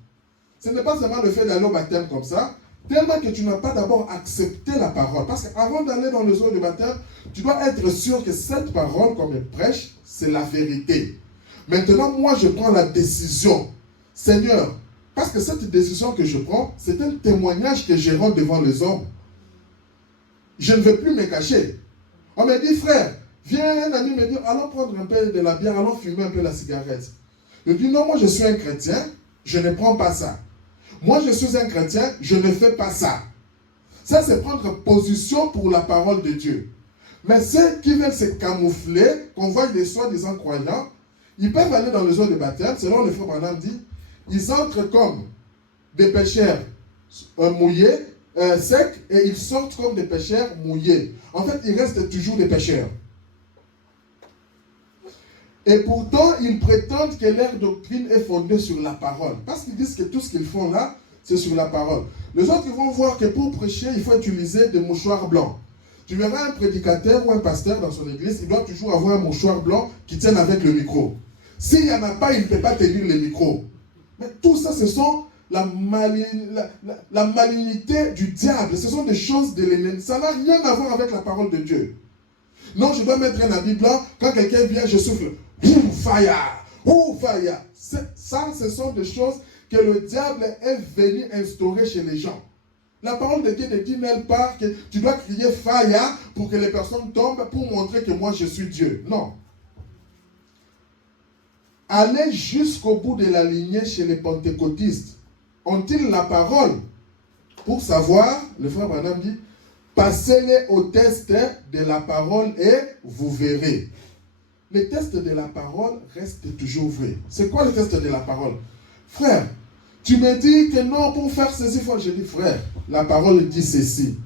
Ce n'est pas seulement le fait d'aller au baptême comme ça, tellement que tu n'as pas d'abord accepté la parole. Parce qu'avant d'aller dans le eau de baptême, tu dois être sûr que cette parole, comme elle prêche, c'est la vérité. Maintenant, moi, je prends la décision. Seigneur, parce que cette décision que je prends, c'est un témoignage que je rends devant les hommes. Je ne veux plus me cacher. On me dit, frère, viens, un ami me dit, allons prendre un peu de la bière, allons fumer un peu la cigarette. Je dis, non, moi je suis un chrétien, je ne prends pas ça. Moi je suis un chrétien, je ne fais pas ça. Ça, c'est prendre position pour la parole de Dieu. Mais ceux qui veulent se camoufler, qu'on voit des soi-disant croyants, ils peuvent aller dans les eaux de baptême, selon le frère Branham dit, ils entrent comme des pécheurs mouillés, secs, et ils sortent comme des pécheurs mouillés. En fait, ils restent toujours des pécheurs. Et pourtant, ils prétendent que leur doctrine est fondée sur la parole. Parce qu'ils disent que tout ce qu'ils font là, c'est sur la parole. Les autres ils vont voir que pour prêcher, il faut utiliser des mouchoirs blancs. Tu verras un prédicateur ou un pasteur dans son église, il doit toujours avoir un mouchoir blanc qui tienne avec le micro. S'il n'y en a pas, il ne peut pas tenir le micro. Mais tout ça, ce sont la malignité du diable. Ce sont des choses de l'ennemi. Ça n'a rien à voir avec la parole de Dieu. Non, je dois mettre un habit blanc. Quand quelqu'un vient, je souffle. Fire! Fire! Ça, ce sont des choses que le diable est venu instaurer chez les gens. La parole de Dieu ne dit nulle part que tu dois crier fire pour que les personnes tombent pour montrer que moi je suis Dieu. Non. Aller jusqu'au bout de la lignée chez les pentecôtistes. Ont-ils la parole? Pour savoir, le frère Branham dit, passez-les au test de la parole et vous verrez. Le test de la parole reste toujours vrai. C'est quoi le test de la parole? Frère, tu me dis que non, pour faire ceci, je dis frère, la parole dit ceci.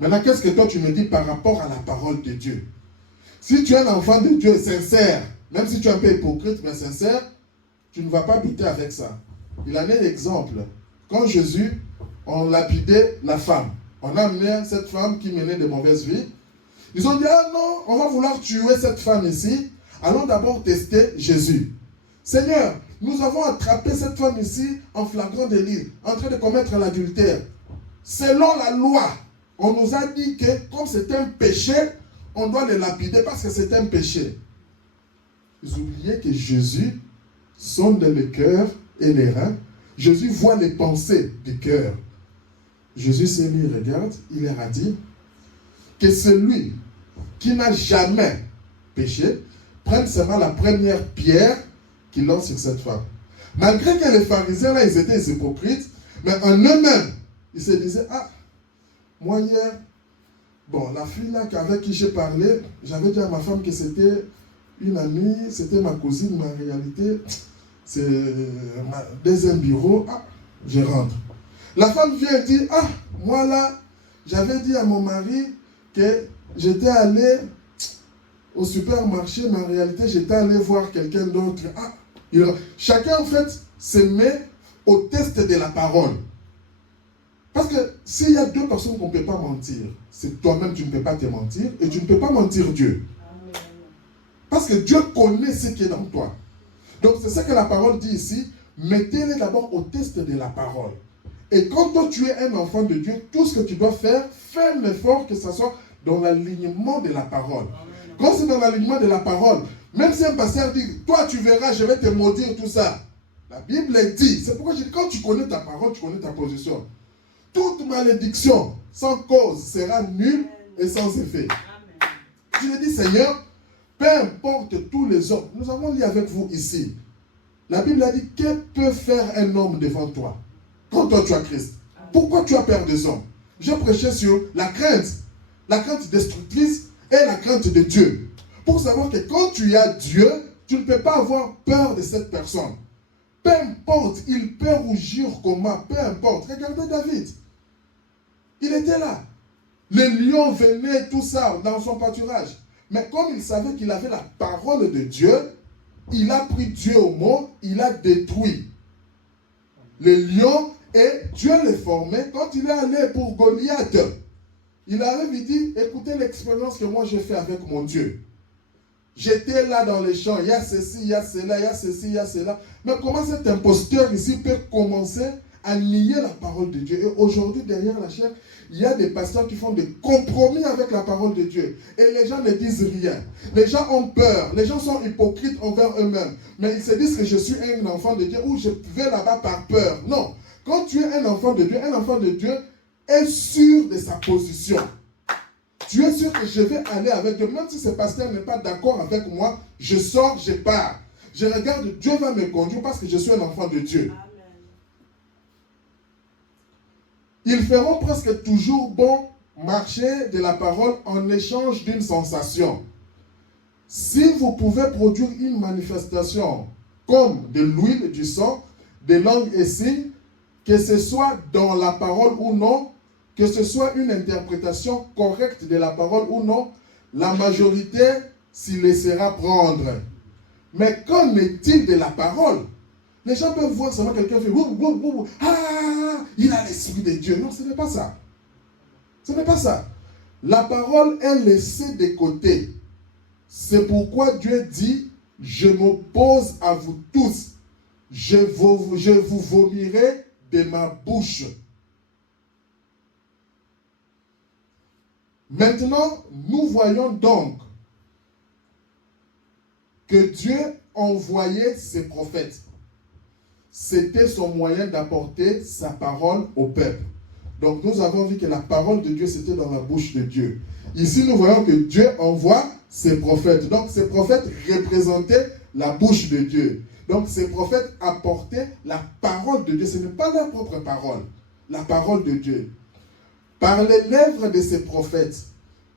Maintenant, qu'est-ce que toi tu me dis par rapport à la parole de Dieu? Si tu es un enfant de Dieu sincère, même si tu es un peu hypocrite, mais sincère, tu ne vas pas buter avec ça. Il en est l'exemple. Quand Jésus, on lapidait la femme, on a amené cette femme qui menait de mauvaises vies. Ils ont dit, ah non, on va vouloir tuer cette femme ici. Allons d'abord tester Jésus. Seigneur, nous avons attrapé cette femme ici en flagrant délit, en train de commettre l'adultère. Selon la loi, on nous a dit que comme c'est un péché, on doit le lapider parce que c'est un péché. Ils oubliaient que Jésus sonde le cœur et les reins. Jésus voit les pensées du cœur. Jésus s'est mis, regarde, il leur a dit que celui qui n'a jamais péché prenne seulement la première pierre qu'il lance sur cette femme. Malgré que les pharisiens là, ils étaient hypocrites, mais en eux-mêmes, ils se disaient, ah, moi hier, bon, la fille là avec qui j'ai parlé, j'avais dit à ma femme que c'était une amie, c'était ma cousine, mais en réalité, c'est ma deuxième bureau. Ah, je rentre. La femme vient et dit, ah, moi là, j'avais dit à mon mari que j'étais allé au supermarché, mais en réalité, j'étais allé voir quelqu'un d'autre. Ah, chacun, en fait, se met au test de la parole. Parce que s'il y a deux personnes qu'on ne peut pas mentir, c'est toi-même, tu ne peux pas te mentir, et tu ne peux pas mentir Dieu. Parce que Dieu connaît ce qui est dans toi. Donc, c'est ça que la parole dit ici. Mettez-les d'abord au test de la parole. Et quand toi, tu es un enfant de Dieu, tout ce que tu dois faire, fais un effort que ce soit dans l'alignement de la parole. Quand c'est dans l'alignement de la parole, même si un pasteur dit, toi, tu verras, je vais te maudire, tout ça. La Bible dit, c'est pourquoi je dis, quand tu connais ta parole, tu connais ta position. Toute malédiction sans cause sera nulle et sans effet. Je lui dis, Seigneur, peu importe tous les hommes, nous avons lu avec vous ici. La Bible a dit, que peut faire un homme devant toi quand toi tu as Christ? Pourquoi tu as peur des hommes? Je prêchais sur la crainte destructrice et la crainte de Dieu. Pour savoir que quand tu as Dieu, tu ne peux pas avoir peur de cette personne. Peu importe, il peut rougir comment, peu importe. Regardez David. Il était là. Les lions venaient, tout ça, dans son pâturage. Mais comme il savait qu'il avait la parole de Dieu, il a pris Dieu au mot, il a détruit les lions et Dieu les formait. Quand il est allé pour Goliath, il arrive, il dit, écoutez l'expérience que moi j'ai fait avec mon Dieu. J'étais là dans les champs, il y a ceci, il y a cela, il y a ceci, il y a cela. Mais comment cet imposteur ici peut commencer à nier la parole de Dieu? Et aujourd'hui, derrière la chair, il y a des pasteurs qui font des compromis avec la parole de Dieu. Et les gens ne disent rien. Les gens ont peur. Les gens sont hypocrites envers eux-mêmes. Mais ils se disent que je suis un enfant de Dieu ou je vais là-bas par peur. Non. Quand tu es un enfant de Dieu est sûr de sa position. Tu es sûr que je vais aller avec Dieu. Même si ce pasteur n'est pas d'accord avec moi, je sors, je pars. Je regarde, Dieu va me conduire parce que je suis un enfant de Dieu. Ils feront presque toujours bon marcher de la parole en échange d'une sensation. Si vous pouvez produire une manifestation comme de l'huile, du sang, des langues et signes, que ce soit dans la parole ou non, que ce soit une interprétation correcte de la parole ou non, la majorité s'y laissera prendre. Mais qu'en est-il de la parole? Les gens peuvent voir seulement quelqu'un fait ah, il a l'esprit de Dieu. Non, ce n'est pas ça. Ce n'est pas ça. La parole est laissée de côté. C'est pourquoi Dieu dit, je m'oppose à vous tous. Je vous vomirai de ma bouche. Maintenant, nous voyons donc que Dieu envoyait ses prophètes. C'était son moyen d'apporter sa parole au peuple. Donc nous avons vu que la parole de Dieu, c'était dans la bouche de Dieu. Ici, nous voyons que Dieu envoie ses prophètes. Donc ces prophètes représentaient la bouche de Dieu. Donc ces prophètes apportaient la parole de Dieu. Ce n'est pas leur propre parole, la parole de Dieu. Par les lèvres de ces prophètes,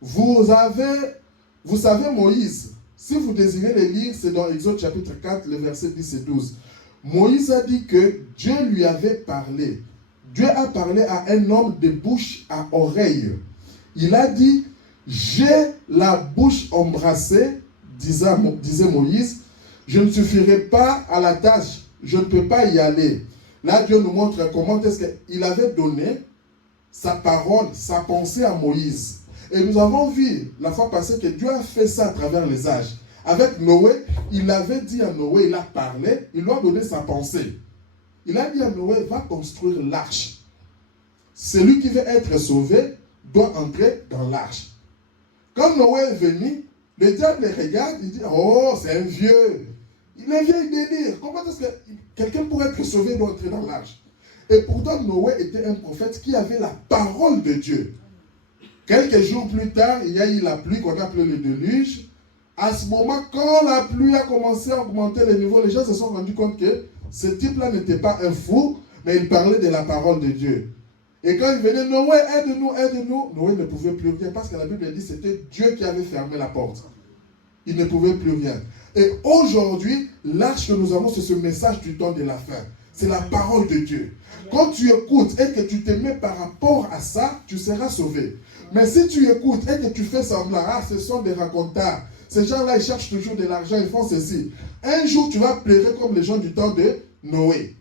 vous savez Moïse. Si vous désirez les lire, c'est dans Exode chapitre 4, les versets 10 et 12. Moïse a dit que Dieu lui avait parlé. Dieu a parlé à un homme de bouche à oreille. Il a dit, j'ai la bouche embrassée, disait Moïse, je ne suffirai pas à la tâche, je ne peux pas y aller. Là, Dieu nous montre comment est-ce qu'il avait donné sa parole, sa pensée à Moïse. Et nous avons vu la fois passée que Dieu a fait ça à travers les âges. Avec Noé, il avait dit à Noé, il a parlé, il lui a donné sa pensée. Il a dit à Noé, va construire l'arche. Celui qui veut être sauvé doit entrer dans l'arche. Quand Noé est venu, le diable le regarde, il dit, oh, c'est un vieux. Il est vieux, il délire. Comment est-ce que quelqu'un pour être sauvé doit entrer dans l'arche? Et pourtant, Noé était un prophète qui avait la parole de Dieu. Quelques jours plus tard, il y a eu la pluie qu'on appelait le déluge. À ce moment, quand la pluie a commencé à augmenter les niveaux, les gens se sont rendus compte que ce type-là n'était pas un fou, mais il parlait de la parole de Dieu. Et quand il venait, Noé, aide-nous, aide-nous, Noé ne pouvait plus rien parce que la Bible dit que c'était Dieu qui avait fermé la porte. Il ne pouvait plus rien. Et aujourd'hui, l'arche que nous avons, c'est ce message du temps de la fin. C'est la parole de Dieu. Quand tu écoutes et que tu te mets par rapport à ça, tu seras sauvé. Mais si tu écoutes et que tu fais semblant, ah, ce sont des racontars, Ces gens-là, ils cherchent toujours de l'argent, ils font ceci. Un jour, tu vas pleurer comme les gens du temps de Noé.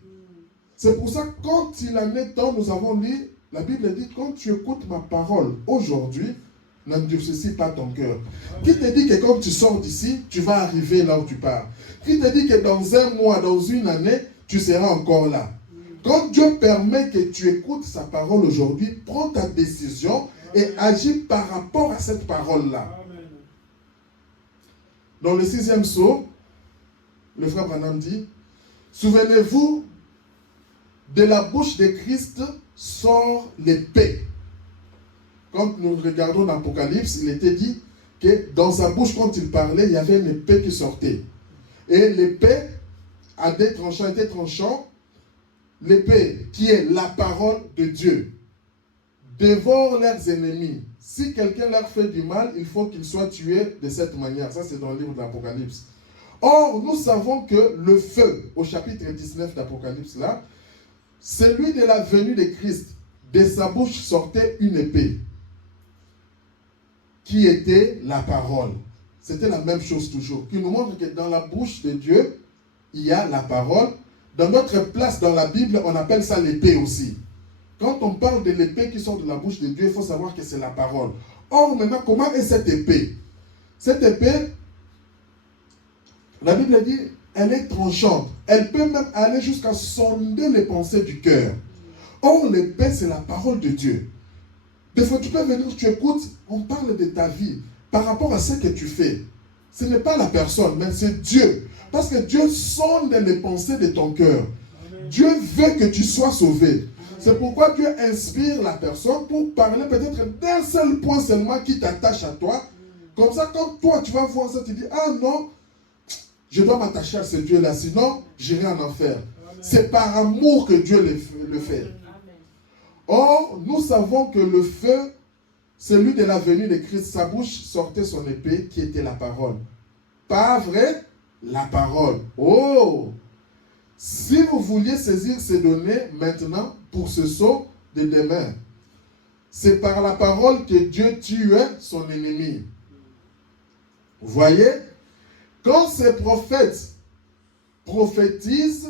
C'est pour ça que quand il en est temps, nous avons lu, la Bible dit, quand tu écoutes ma parole aujourd'hui, n'endurcis pas ton cœur. Qui te dit que quand tu sors d'ici, tu vas arriver là où tu pars? Qui te dit que dans un mois, dans une année, tu seras encore là? Quand Dieu permet que tu écoutes sa parole aujourd'hui, prends ta décision et agis par rapport à cette parole-là. Dans le 6e psaume, le frère Branham dit, souvenez-vous, de la bouche de Christ sort l'épée. Quand nous regardons l'Apocalypse, il était dit que dans sa bouche, quand il parlait, il y avait une épée qui sortait. Et l'épée a des tranchants, était tranchant. L'épée, qui est la parole de Dieu, dévore leurs ennemis. Si quelqu'un leur fait du mal, il faut qu'il soit tué de cette manière. Ça, c'est dans le livre de l'Apocalypse. Or, nous savons que le feu, au chapitre 19 d'Apocalypse, là, celui de la venue de Christ, de sa bouche sortait une épée, qui était la parole. C'était la même chose toujours, qui nous montre que dans la bouche de Dieu, il y a la parole. Dans notre place dans la Bible, on appelle ça l'épée aussi. Quand on parle de l'épée qui sort de la bouche de Dieu, il faut savoir que c'est la parole. Or, maintenant, comment est cette épée? Cette épée, la Bible dit, elle est tranchante. Elle peut même aller jusqu'à sonder les pensées du cœur. Or, l'épée, c'est la parole de Dieu. Des fois, tu peux venir, tu écoutes, on parle de ta vie par rapport à ce que tu fais. Ce n'est pas la personne, mais c'est Dieu. Parce que Dieu sonde les pensées de ton cœur. Dieu veut que tu sois sauvé. C'est pourquoi Dieu inspire la personne pour parler peut-être d'un seul point seulement qui t'attache à toi. Comme ça, quand toi, tu vas voir ça, tu dis, ah non, je dois m'attacher à ce Dieu-là, sinon, j'irai en enfer. C'est par amour que Dieu le fait. Or, nous savons que le feu, celui de la venue de Christ, sa bouche sortait son épée qui était la parole. Pas vrai? La parole. Oh! Si vous vouliez saisir ces données maintenant pour ce saut de demain, c'est par la parole que Dieu tuait son ennemi. Vous voyez? Quand ces prophètes prophétisent,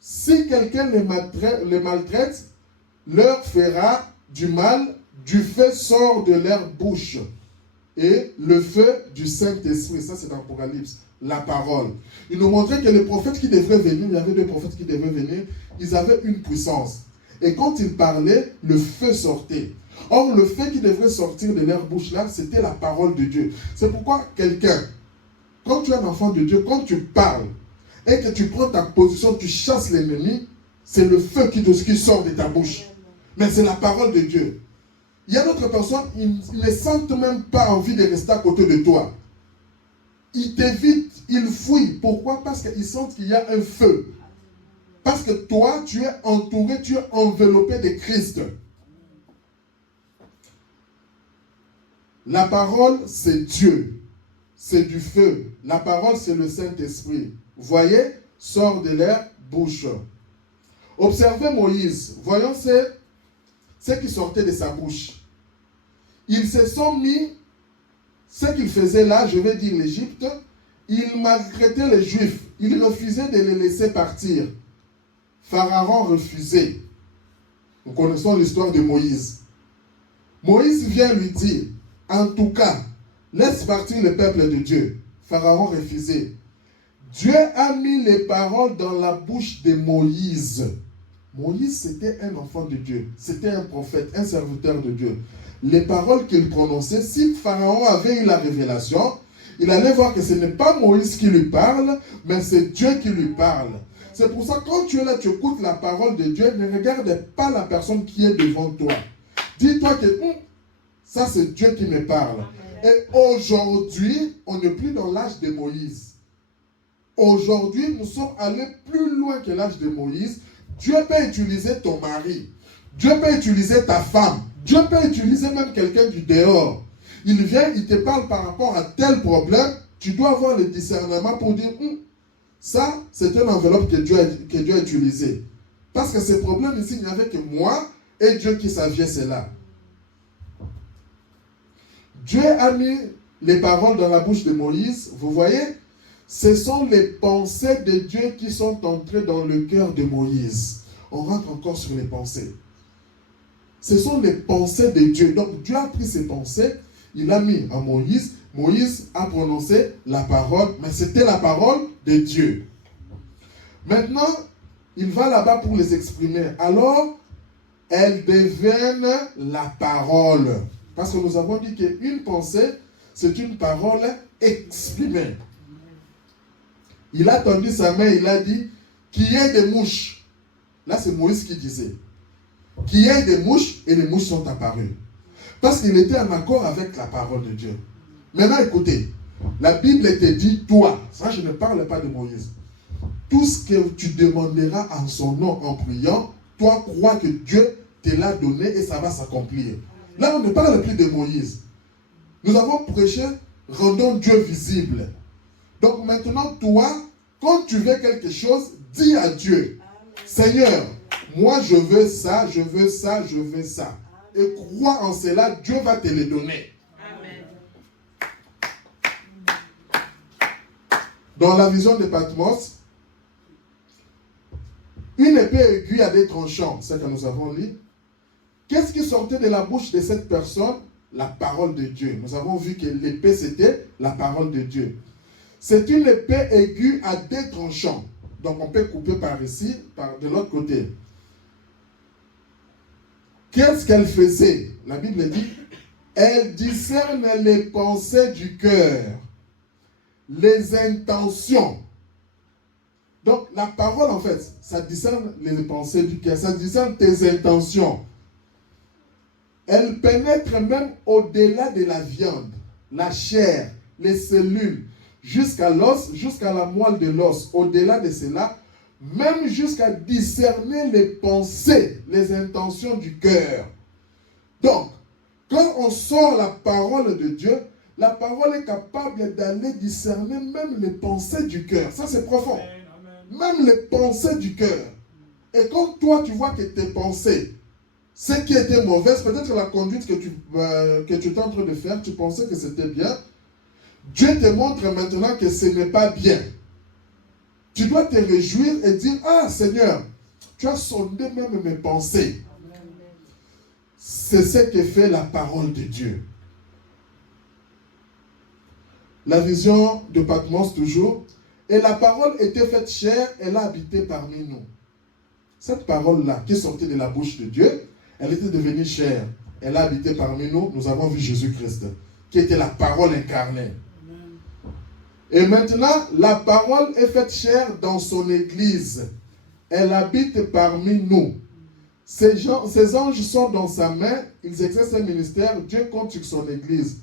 si quelqu'un les maltraite, leur fera du mal, du feu sort de leur bouche. Et le feu du Saint-Esprit, ça c'est dans l'Apocalypse, la parole. Il nous montrait que les prophètes qui devraient venir, il y avait deux prophètes qui devaient venir, ils avaient une puissance. Et quand ils parlaient, le feu sortait. Or, le feu qui devrait sortir de leur bouche là, c'était la parole de Dieu. C'est pourquoi quelqu'un, quand tu es un enfant de Dieu, quand tu parles et que tu prends ta position, tu chasses l'ennemi, c'est le feu qui sort de ta bouche. Mais c'est la parole de Dieu. Il y a d'autres personnes, ils ne sentent même pas envie de rester à côté de toi. Ils t'évitent, ils fuient. Pourquoi? Parce qu'ils sentent qu'il y a un feu. Parce que toi, tu es entouré, tu es enveloppé de Christ. La parole, c'est Dieu. C'est du feu. La parole, c'est le Saint-Esprit. Vous voyez? Sort de leur bouche. Observez Moïse. Voyons ce qui sortait de sa bouche. Ils se sont mis, ce qu'ils faisaient là, je vais dire l'Égypte, ils maltraitaient les Juifs. Ils refusaient de les laisser partir. Pharaon refusait. Nous connaissons l'histoire de Moïse. Moïse vient lui dire, en tout cas, laisse partir le peuple de Dieu. Pharaon refusait. Dieu a mis les paroles dans la bouche de Moïse. Moïse, c'était un enfant de Dieu. C'était un prophète, un serviteur de Dieu. Les paroles qu'il prononçait, si Pharaon avait eu la révélation, il allait voir que ce n'est pas Moïse qui lui parle, mais c'est Dieu qui lui parle. C'est pour ça que quand tu es là, tu écoutes la parole de Dieu, ne regarde pas la personne qui est devant toi. Dis-toi que ça c'est Dieu qui me parle. Et aujourd'hui, on n'est plus dans l'âge de Moïse. Aujourd'hui, nous sommes allés plus loin que l'âge de Moïse. Dieu peut utiliser ton mari. Dieu peut utiliser ta femme. Dieu peut utiliser même quelqu'un du dehors. Il vient, il te parle par rapport à tel problème. Tu dois avoir le discernement pour dire, ça, c'est une enveloppe que Dieu a utilisée. Parce que ce problème ici, il n'y avait que moi et Dieu qui savait cela. Dieu a mis les paroles dans la bouche de Moïse, vous voyez, ce sont les pensées de Dieu qui sont entrées dans le cœur de Moïse. On rentre encore sur les pensées. Ce sont les pensées de Dieu. Donc Dieu a pris ses pensées, il a mis en Moïse. Moïse a prononcé la parole, mais c'était la parole de Dieu. Maintenant, il va là-bas pour les exprimer. Alors, elles deviennent la parole. Parce que nous avons dit qu'une pensée, c'est une parole exprimée. Il a tendu sa main, il a dit qu'il y ait des mouches. Là, c'est Moïse qui disait. Qu'il y ait des mouches, et les mouches sont apparues. Parce qu'il était en accord avec la parole de Dieu. Maintenant, écoutez, la Bible te dit, toi, ça je ne parle pas de Moïse, tout ce que tu demanderas en son nom en priant, toi crois que Dieu te l'a donné et ça va s'accomplir. Là, on ne parle plus de Moïse. Nous avons prêché, rendons Dieu visible. Donc maintenant, toi, quand tu veux quelque chose, dis à Dieu, Seigneur, moi je veux ça, je veux ça, je veux ça. Et crois en cela, Dieu va te le donner. Amen. Dans la vision de Patmos, une épée aiguë à des tranchants, c'est ce que nous avons lu. Qu'est-ce qui sortait de la bouche de cette personne? La parole de Dieu. Nous avons vu que l'épée, c'était la parole de Dieu. C'est une épée aiguë à des tranchants. Donc on peut couper par ici, par de l'autre côté. Qu'est-ce qu'elle faisait? La Bible dit, elle discerne les pensées du cœur, les intentions. Donc la parole, en fait, ça discerne les pensées du cœur, ça discerne tes intentions. Elle pénètre même au-delà de la viande, la chair, les cellules, jusqu'à l'os, jusqu'à la moelle de l'os. Au-delà de cela, même jusqu'à discerner les pensées, les intentions du cœur. Donc, quand on sort la parole de Dieu, la parole est capable d'aller discerner même les pensées du cœur. Ça, c'est profond. Même les pensées du cœur. Et quand toi, tu vois que tes pensées, ce qui était mauvaise, peut-être la conduite que tu es en train de faire, tu pensais que c'était bien, Dieu te montre maintenant que ce n'est pas bien. Tu dois te réjouir et dire, ah Seigneur, tu as sondé même mes pensées. C'est ce que fait la parole de Dieu. La vision de Patmos toujours. Et la parole était faite chair, elle a habité parmi nous. Cette parole-là qui sortait de la bouche de Dieu, elle était devenue chair. Elle a habité parmi nous. Nous avons vu Jésus-Christ, qui était la parole incarnée. Et maintenant, la parole est faite chair dans son église. Elle habite parmi nous. Ces anges sont dans sa main. Ils exercent un ministère. Dieu compte sur son église.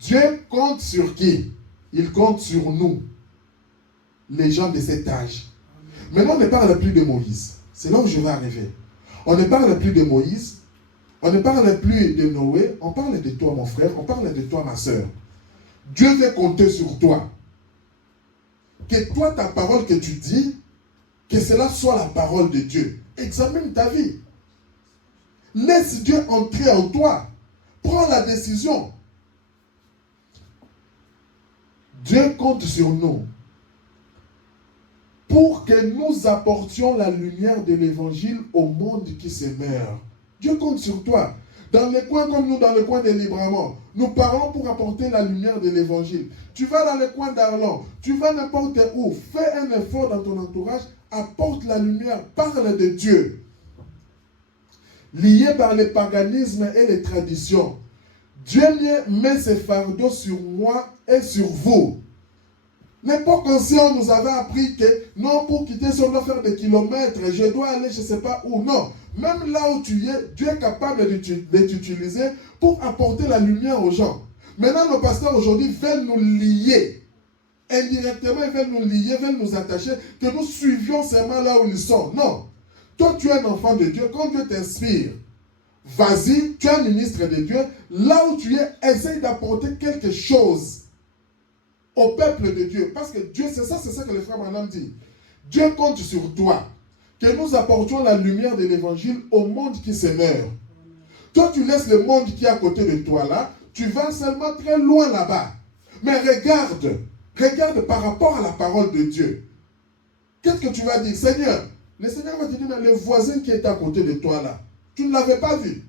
Dieu compte sur qui? Il compte sur nous, les gens de cet âge. Maintenant, on ne parle plus de Moïse. C'est là où je vais arriver. On ne parle plus de Moïse. On ne parle plus de Noé. On parle de toi, mon frère. On parle de toi, ma soeur. Dieu veut compter sur toi. Que toi, ta parole que tu dis, que cela soit la parole de Dieu. Examine ta vie. Laisse Dieu entrer en toi. Prends la décision. Dieu compte sur nous pour que nous apportions la lumière de l'évangile au monde qui se meurt. Dieu compte sur toi. Dans les coins comme nous, dans le coin de Libramont, nous parlons pour apporter la lumière de l'évangile. Tu vas dans le coin d'Arlon, tu vas n'importe où, fais un effort dans ton entourage, apporte la lumière, parle de Dieu. Lié par le paganisme et les traditions, Dieu met ses fardeaux sur moi et sur vous. L'époque ancienne nous avait appris que non, pour quitter ça, on doit faire des kilomètres, je dois aller je ne sais pas où. Non, même là où tu es, Dieu est capable de t'utiliser pour apporter la lumière aux gens. Maintenant, nos pasteurs aujourd'hui veulent nous lier. Indirectement, ils veulent nous lier, veulent nous attacher, que nous suivions seulement là où ils sont. Non. Toi, tu es un enfant de Dieu. Quand Dieu t'inspire, vas-y, tu es un ministre de Dieu. Là où tu es, essaye d'apporter quelque chose au peuple de Dieu. Parce que Dieu, c'est ça que le frère Branham dit. Dieu compte sur toi. Que nous apportions la lumière de l'évangile au monde qui se meurt. Toi, tu laisses le monde qui est à côté de toi là. tu vas seulement très loin là-bas. Mais regarde par rapport à la parole de Dieu. Qu'est-ce que tu vas dire? Seigneur, le Seigneur va te dire, le voisin qui est à côté de toi là, tu ne l'avais pas vu.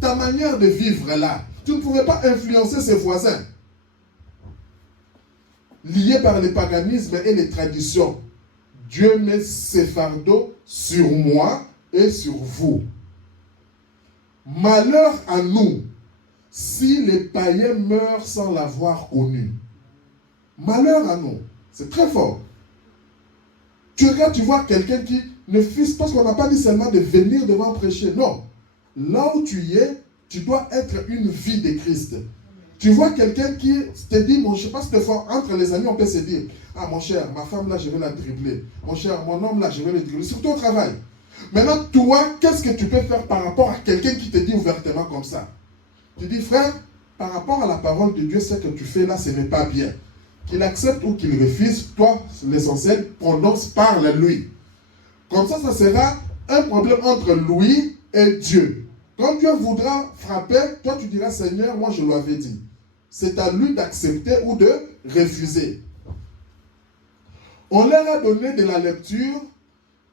Ta manière de vivre là, tu ne pouvais pas influencer ses voisins. Liés par le paganisme et les traditions, Dieu met ses fardeaux sur moi et sur vous. Malheur à nous si les païens meurent sans l'avoir connu. Malheur à nous. C'est très fort. Tu regardes, tu vois quelqu'un qui ne fils, parce qu'on n'a pas dit seulement de venir devant prêcher. Non. Là où tu y es, tu dois être une vie de Christ. Tu vois quelqu'un qui te dit, je ne sais pas si des fois, entre les amis, on peut se dire, ah mon cher, ma femme là, je vais la dribbler. Mon cher, mon homme là, je vais le dribbler. Surtout au travail. Maintenant, toi, qu'est-ce que tu peux faire par rapport à quelqu'un qui te dit ouvertement comme ça? Tu dis, frère, par rapport à la parole de Dieu, ce que tu fais là, ce n'est pas bien. Qu'il accepte ou qu'il refuse, toi, l'essentiel, prononce, parle à lui. Comme ça sera un problème entre lui et Dieu. Quand Dieu voudra frapper, toi tu diras, Seigneur, moi je l'avais dit. C'est à lui d'accepter ou de refuser. On leur a donné de la lecture,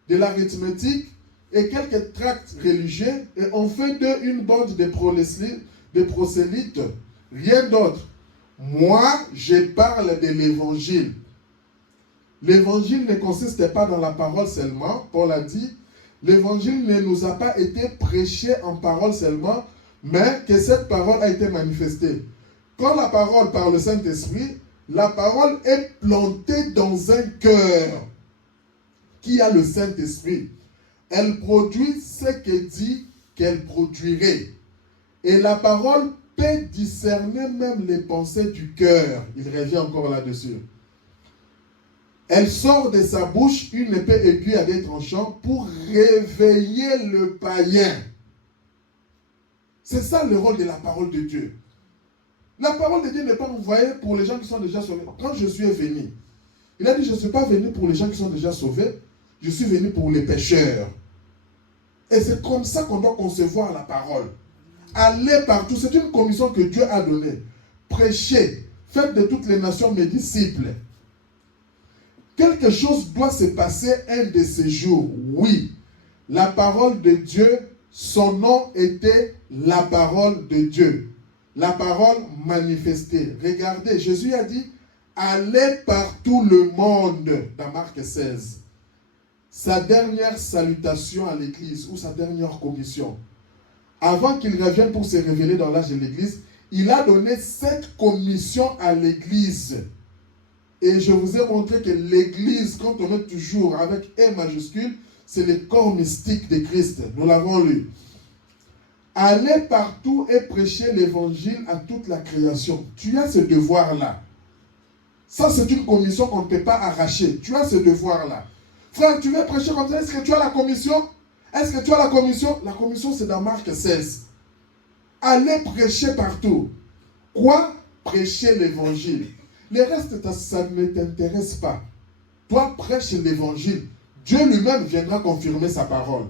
de l'arithmétique et quelques tracts religieux et on fait d'eux une bande de prosélytes. Rien d'autre. Moi, je parle de l'évangile. L'évangile ne consiste pas dans la parole seulement, Paul a dit. L'évangile ne nous a pas été prêché en parole seulement, mais que cette parole a été manifestée. Quand la parole par le Saint-Esprit, la parole est plantée dans un cœur qui a le Saint-Esprit. Elle produit ce que dit qu'elle produirait. Et la parole peut discerner même les pensées du cœur. Il revient encore là-dessus. Elle sort de sa bouche une épée aiguë à des tranchants pour réveiller le païen. C'est ça le rôle de la parole de Dieu. La parole de Dieu n'est pas envoyée pour les gens qui sont déjà sauvés. Quand je suis venu, il a dit, je ne suis pas venu pour les gens qui sont déjà sauvés, je suis venu pour les pécheurs. Et c'est comme ça qu'on doit concevoir la parole. Allez partout, c'est une commission que Dieu a donnée. Prêchez, faites de toutes les nations mes disciples. Quelque chose doit se passer un de ces jours. Oui, la parole de Dieu, son nom était la parole de Dieu. La parole manifestée. Regardez, Jésus a dit, allez par tout le monde, dans Marc 16. Sa dernière salutation à l'église, ou sa dernière commission. Avant qu'il revienne pour se révéler dans l'âge de l'église, il a donné cette commission à l'église. Et je vous ai montré que l'église, quand on met toujours avec E majuscule, c'est le corps mystique de Christ. Nous l'avons lu. Allez partout et prêcher l'évangile à toute la création. Tu as ce devoir-là. Ça, c'est une commission qu'on ne peut pas arracher. Tu as ce devoir-là. Frère, tu veux prêcher comme ça? Est-ce que tu as la commission? Est-ce que tu as la commission? La commission, c'est dans Marc 16. Allez prêcher partout. Quoi? Prêcher l'évangile. Le reste, ça ne t'intéresse pas. Toi, prêche l'évangile. Dieu lui-même viendra confirmer sa parole.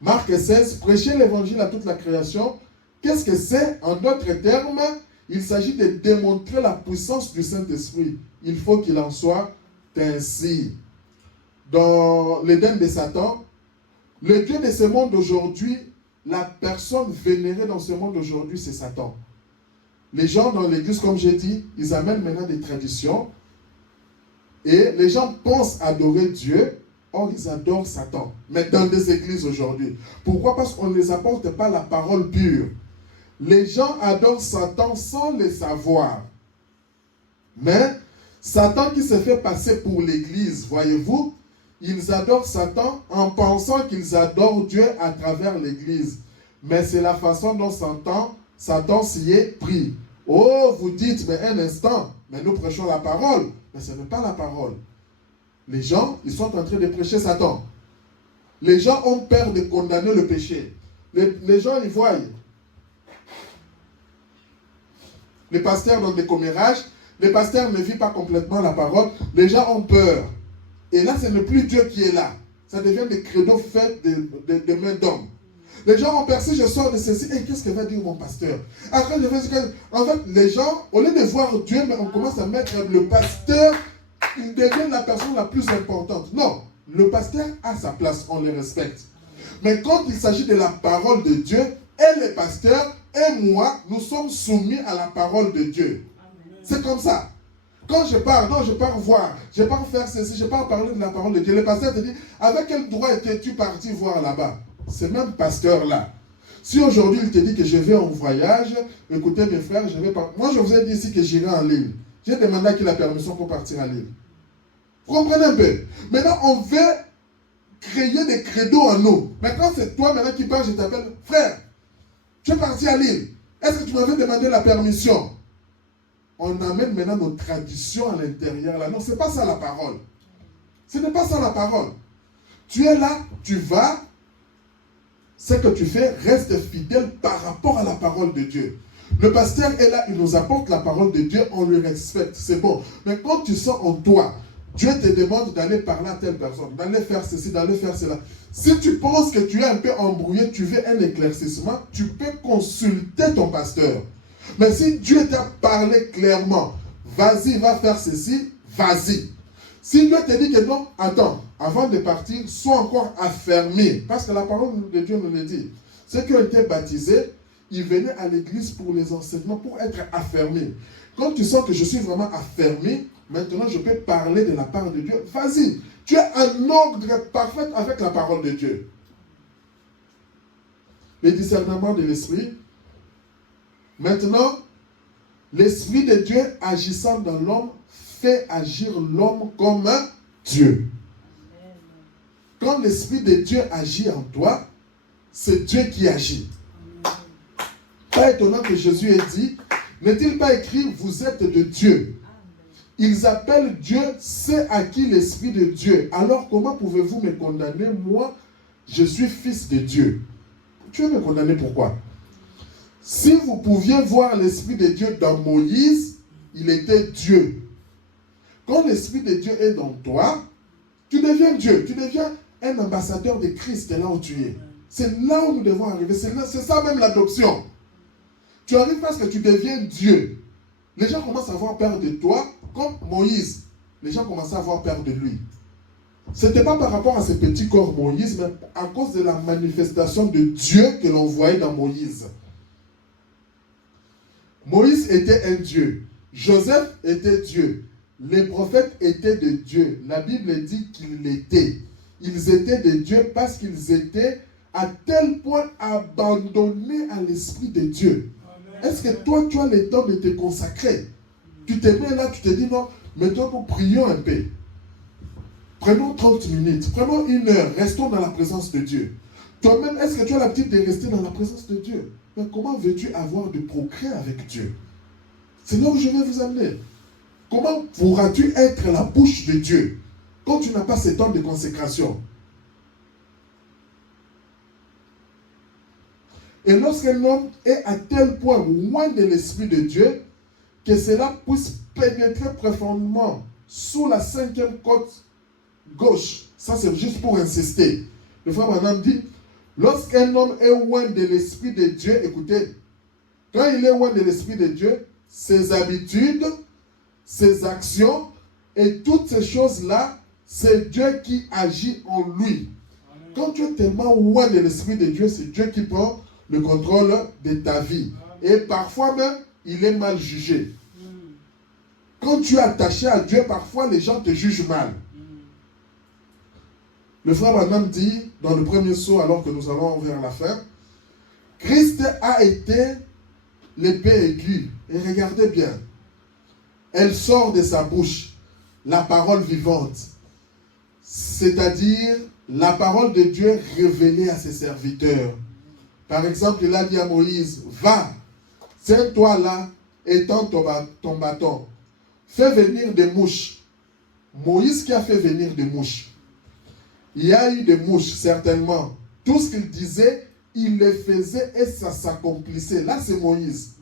Marc 16, prêcher l'évangile à toute la création. Qu'est-ce que c'est? En d'autres termes, il s'agit de démontrer la puissance du Saint-Esprit. Il faut qu'il en soit ainsi. Dans l'Éden de Satan, le Dieu de ce monde aujourd'hui, la personne vénérée dans ce monde aujourd'hui, c'est Satan. Les gens dans l'église, comme j'ai dit, ils amènent maintenant des traditions. Et les gens pensent adorer Dieu, or ils adorent Satan. Mais dans des églises aujourd'hui. Pourquoi? Parce qu'on ne les apporte pas la parole pure. Les gens adorent Satan sans le savoir. Mais Satan qui se fait passer pour l'église, voyez-vous, ils adorent Satan en pensant qu'ils adorent Dieu à travers l'église. Mais c'est la façon dont Satan s'y est pris. Oh, vous dites, mais un instant, mais nous prêchons la parole. Mais ce n'est pas la parole. Les gens, ils sont en train de prêcher Satan. Les gens ont peur de condamner le péché. Les gens, ils voient. Les pasteurs donnent des commérages. Les pasteurs ne vivent pas complètement la parole. Les gens ont peur. Et là, ce n'est plus Dieu qui est là. Ça devient des credos faits de mains d'hommes. Les gens ont percé, je sors de ceci. Et qu'est-ce que va dire mon pasteur? Après, je fais, en fait, les gens, au lieu de voir Dieu, mais on commence à mettre le pasteur, il devient la personne la plus importante. Non, le pasteur a sa place, on le respecte. Mais quand il s'agit de la parole de Dieu, et les pasteurs, et moi, nous sommes soumis à la parole de Dieu. C'est comme ça. Quand je pars, non, je pars voir, je pars faire ceci, je pars parler de la parole de Dieu. Le pasteur te dit, avec quel droit étais-tu parti voir là-bas? Ce même pasteur-là. Si aujourd'hui il te dit que je vais en voyage, écoutez mes frères, je vais pas. Moi, je vous ai dit ici que j'irai en Lille. J'ai demandé à qui la permission pour partir à Lille. Vous comprenez un peu? Maintenant, on veut créer des credos en nous. Mais quand c'est toi maintenant qui parles, je t'appelle, frère, tu es parti à Lille. Est-ce que tu m'avais demandé la permission? On amène maintenant nos traditions à l'intérieur là. Non, ce n'est pas ça la parole. Ce n'est pas ça la parole. Tu es là, tu vas, ce que tu fais, reste fidèle par rapport à la parole de Dieu. Le pasteur est là, il nous apporte la parole de Dieu, on le respecte, c'est bon. Mais quand tu sens en toi, Dieu te demande d'aller parler à telle personne, d'aller faire ceci, d'aller faire cela. Si tu penses que tu es un peu embrouillé, tu veux un éclaircissement, tu peux consulter ton pasteur. Mais si Dieu t'a parlé clairement, vas-y, va faire ceci, vas-y. Si Dieu te dit que non, attends, avant de partir, sois encore affermi. Parce que la parole de Dieu nous le dit. Ceux qui ont été baptisés, ils venaient à l'église pour les enseignements, pour être affermis. Quand tu sens que je suis vraiment affermi, maintenant je peux parler de la part de Dieu. Vas-y, tu es en ordre parfait avec la parole de Dieu. Le discernement de l'esprit. Maintenant, l'esprit de Dieu agissant dans l'homme fait agir l'homme comme Dieu. Quand l'esprit de Dieu agit en toi, c'est Dieu qui agit. Pas étonnant que Jésus ait dit, n'est-il pas écrit, vous êtes de Dieu? Ils appellent Dieu, c'est à qui l'esprit de Dieu. Alors comment pouvez-vous me condamner? Moi, je suis fils de Dieu. Tu veux me condamner pourquoi? Si vous pouviez voir l'Esprit de Dieu dans Moïse, il était Dieu. Quand l'Esprit de Dieu est dans toi, tu deviens Dieu. Tu deviens un ambassadeur de Christ là où tu es. C'est là où nous devons arriver. C'est ça même l'adoption. Tu arrives parce que tu deviens Dieu. Les gens commencent à avoir peur de toi, comme Moïse. Les gens commençaient à avoir peur de lui. Ce n'était pas par rapport à ce petit corps Moïse, mais à cause de la manifestation de Dieu que l'on voyait dans Moïse. Moïse était un Dieu. Joseph était Dieu. Les prophètes étaient de Dieu. La Bible dit qu'ils l'étaient. Ils étaient de Dieu parce qu'ils étaient à tel point abandonnés à l'Esprit de Dieu. Est-ce que toi, tu as le temps de te consacrer? Tu te mets là, tu te dis non, maintenant nous prions un peu. Prenons 30 minutes, prenons 1 heure, restons dans la présence de Dieu. Toi-même, est-ce que tu as l'habitude de rester dans la présence de Dieu? Mais comment veux-tu avoir de progrès avec Dieu? C'est là où je vais vous amener. Comment pourras-tu être la bouche de Dieu quand tu n'as pas ce temps de consécration? Et lorsqu'un homme est à tel point loin de l'Esprit de Dieu, que cela puisse pénétrer profondément sous la 5e côte gauche, ça c'est juste pour insister. Le frère Branham dit, lorsqu'un homme est loin de l'Esprit de Dieu, écoutez, quand il est loin de l'Esprit de Dieu, ses habitudes, ses actions et toutes ces choses-là, c'est Dieu qui agit en lui. Amen. Quand tu es tellement loin de l'Esprit de Dieu, c'est Dieu qui prend le contrôle de ta vie. Amen. Et parfois même, il est mal jugé. Quand tu es attaché à Dieu, parfois les gens te jugent mal. Le frère Branham dit, dans le premier saut, alors que nous allons vers la fin, Christ a été l'épée aiguë. Et regardez bien, elle sort de sa bouche, la parole vivante. C'est-à-dire, la parole de Dieu révélée à ses serviteurs. Par exemple, il a dit à Moïse, va, tiens-toi là, étends ton bâton. Fais venir des mouches. Moïse qui a fait venir des mouches. Il y a eu des mouches, certainement. Tout ce qu'il disait, il le faisait et ça s'accomplissait. Là, c'est Moïse.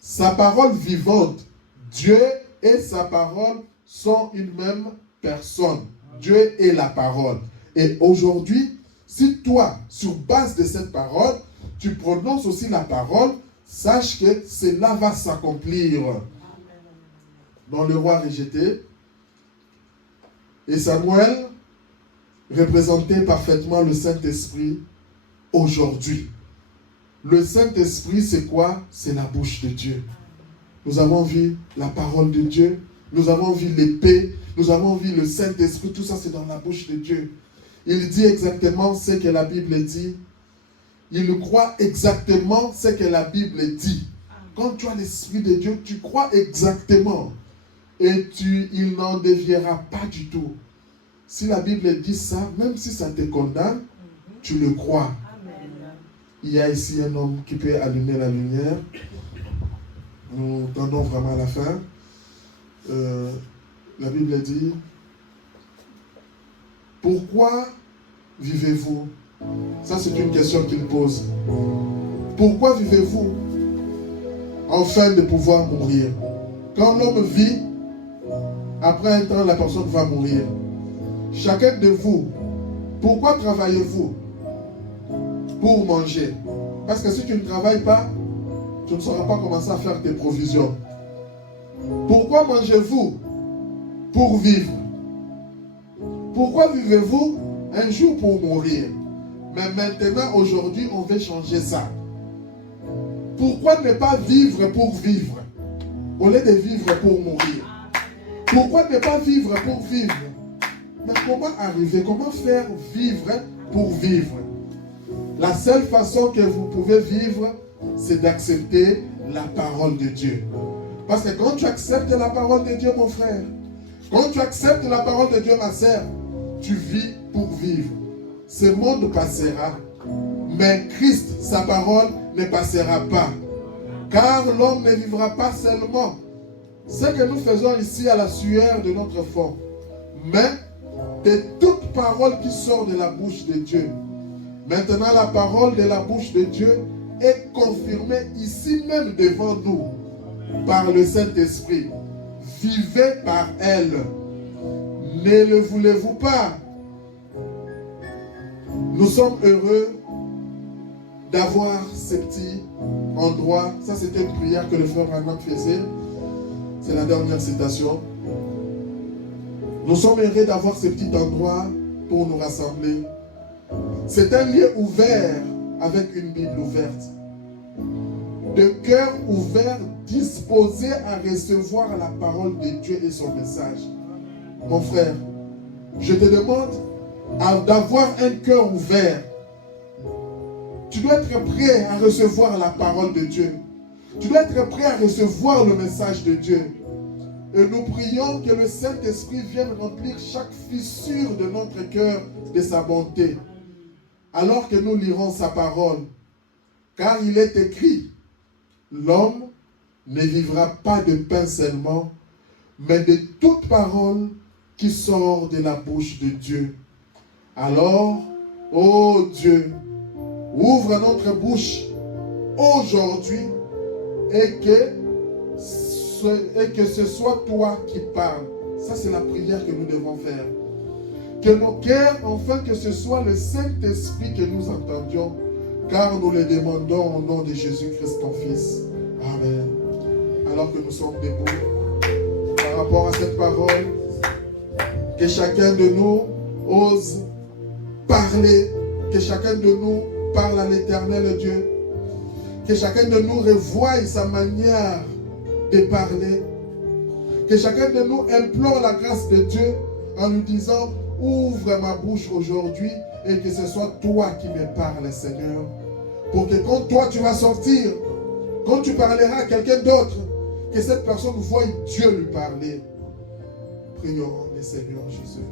Sa parole vivante, Dieu et sa parole sont une même personne. Dieu est la parole. Et aujourd'hui, si toi, sur base de cette parole, tu prononces aussi la parole, sache que cela va s'accomplir. Dans le roi rejeté, et Samuel représentait parfaitement le Saint-Esprit aujourd'hui. Le Saint-Esprit, c'est quoi? C'est la bouche de Dieu. Nous avons vu la parole de Dieu, nous avons vu l'épée, nous avons vu le Saint-Esprit, tout ça c'est dans la bouche de Dieu. Il dit exactement ce que la Bible dit. Il croit exactement ce que la Bible dit. Quand tu as l'Esprit de Dieu, tu crois exactement. Et il n'en déviera pas du tout. Si la Bible dit ça, même si ça te condamne, tu le crois. Amen. Il y a ici un homme qui peut allumer la lumière. Nous tendons vraiment à la fin. La Bible dit, pourquoi vivez-vous? Ça, c'est une question qu'il pose. Pourquoi vivez-vous afin de pouvoir mourir? Quand l'homme vit, après un temps, la personne va mourir. Chacun de vous, pourquoi travaillez-vous? Pour manger. Parce que si tu ne travailles pas, tu ne sauras pas commencer à faire tes provisions. Pourquoi mangez-vous? Pour vivre. Pourquoi vivez-vous? Un jour pour mourir. Mais maintenant, aujourd'hui, on veut changer ça. Pourquoi ne pas vivre pour vivre, au lieu de vivre pour mourir? Pourquoi ne pas vivre pour vivre? Mais comment arriver? Comment faire vivre pour vivre? La seule façon que vous pouvez vivre, c'est d'accepter la parole de Dieu. Parce que quand tu acceptes la parole de Dieu, mon frère, quand tu acceptes la parole de Dieu, ma sœur, tu vis pour vivre. Ce monde passera, mais Christ, sa parole, ne passera pas. Car l'homme ne vivra pas seulement ce que nous faisons ici à la sueur de notre front, mais de toute parole qui sort de la bouche de Dieu. Maintenant, la parole de la bouche de Dieu est confirmée ici même devant nous par le Saint-Esprit. Vivez par elle. Ne le voulez-vous pas? Nous sommes heureux d'avoir ces petits endroits. Ça, c'était une prière que le frère Branham faisait. C'est la dernière citation. Nous sommes heureux d'avoir ces petits endroits pour nous rassembler. C'est un lieu ouvert avec une Bible ouverte. De cœur ouvert, disposé à recevoir la parole de Dieu et son message. Mon frère, je te demande d'avoir un cœur ouvert. Tu dois être prêt à recevoir la parole de Dieu. Tu dois être prêt à recevoir le message de Dieu. Et nous prions que le Saint-Esprit vienne remplir chaque fissure de notre cœur de sa bonté. Alors que nous lirons sa parole. Car il est écrit, l'homme ne vivra pas de pain seulement, mais de toute parole qui sort de la bouche de Dieu. Alors, ô Dieu, ouvre notre bouche aujourd'hui et que ce soit toi qui parles. Ça, c'est la prière que nous devons faire. Que nos cœurs, enfin, que ce soit le Saint-Esprit que nous entendions, car nous le demandons au nom de Jésus-Christ, ton Fils. Amen. Alors que nous sommes debout, par rapport à cette parole, que chacun de nous ose parler, que chacun de nous parle à l'Éternel Dieu, que chacun de nous revoie sa manière de parler, que chacun de nous implore la grâce de Dieu en nous disant, ouvre ma bouche aujourd'hui et que ce soit toi qui me parles, Seigneur, pour que quand toi tu vas sortir, quand tu parleras à quelqu'un d'autre, que cette personne voie Dieu lui parler. Prions le Seigneur Jésus.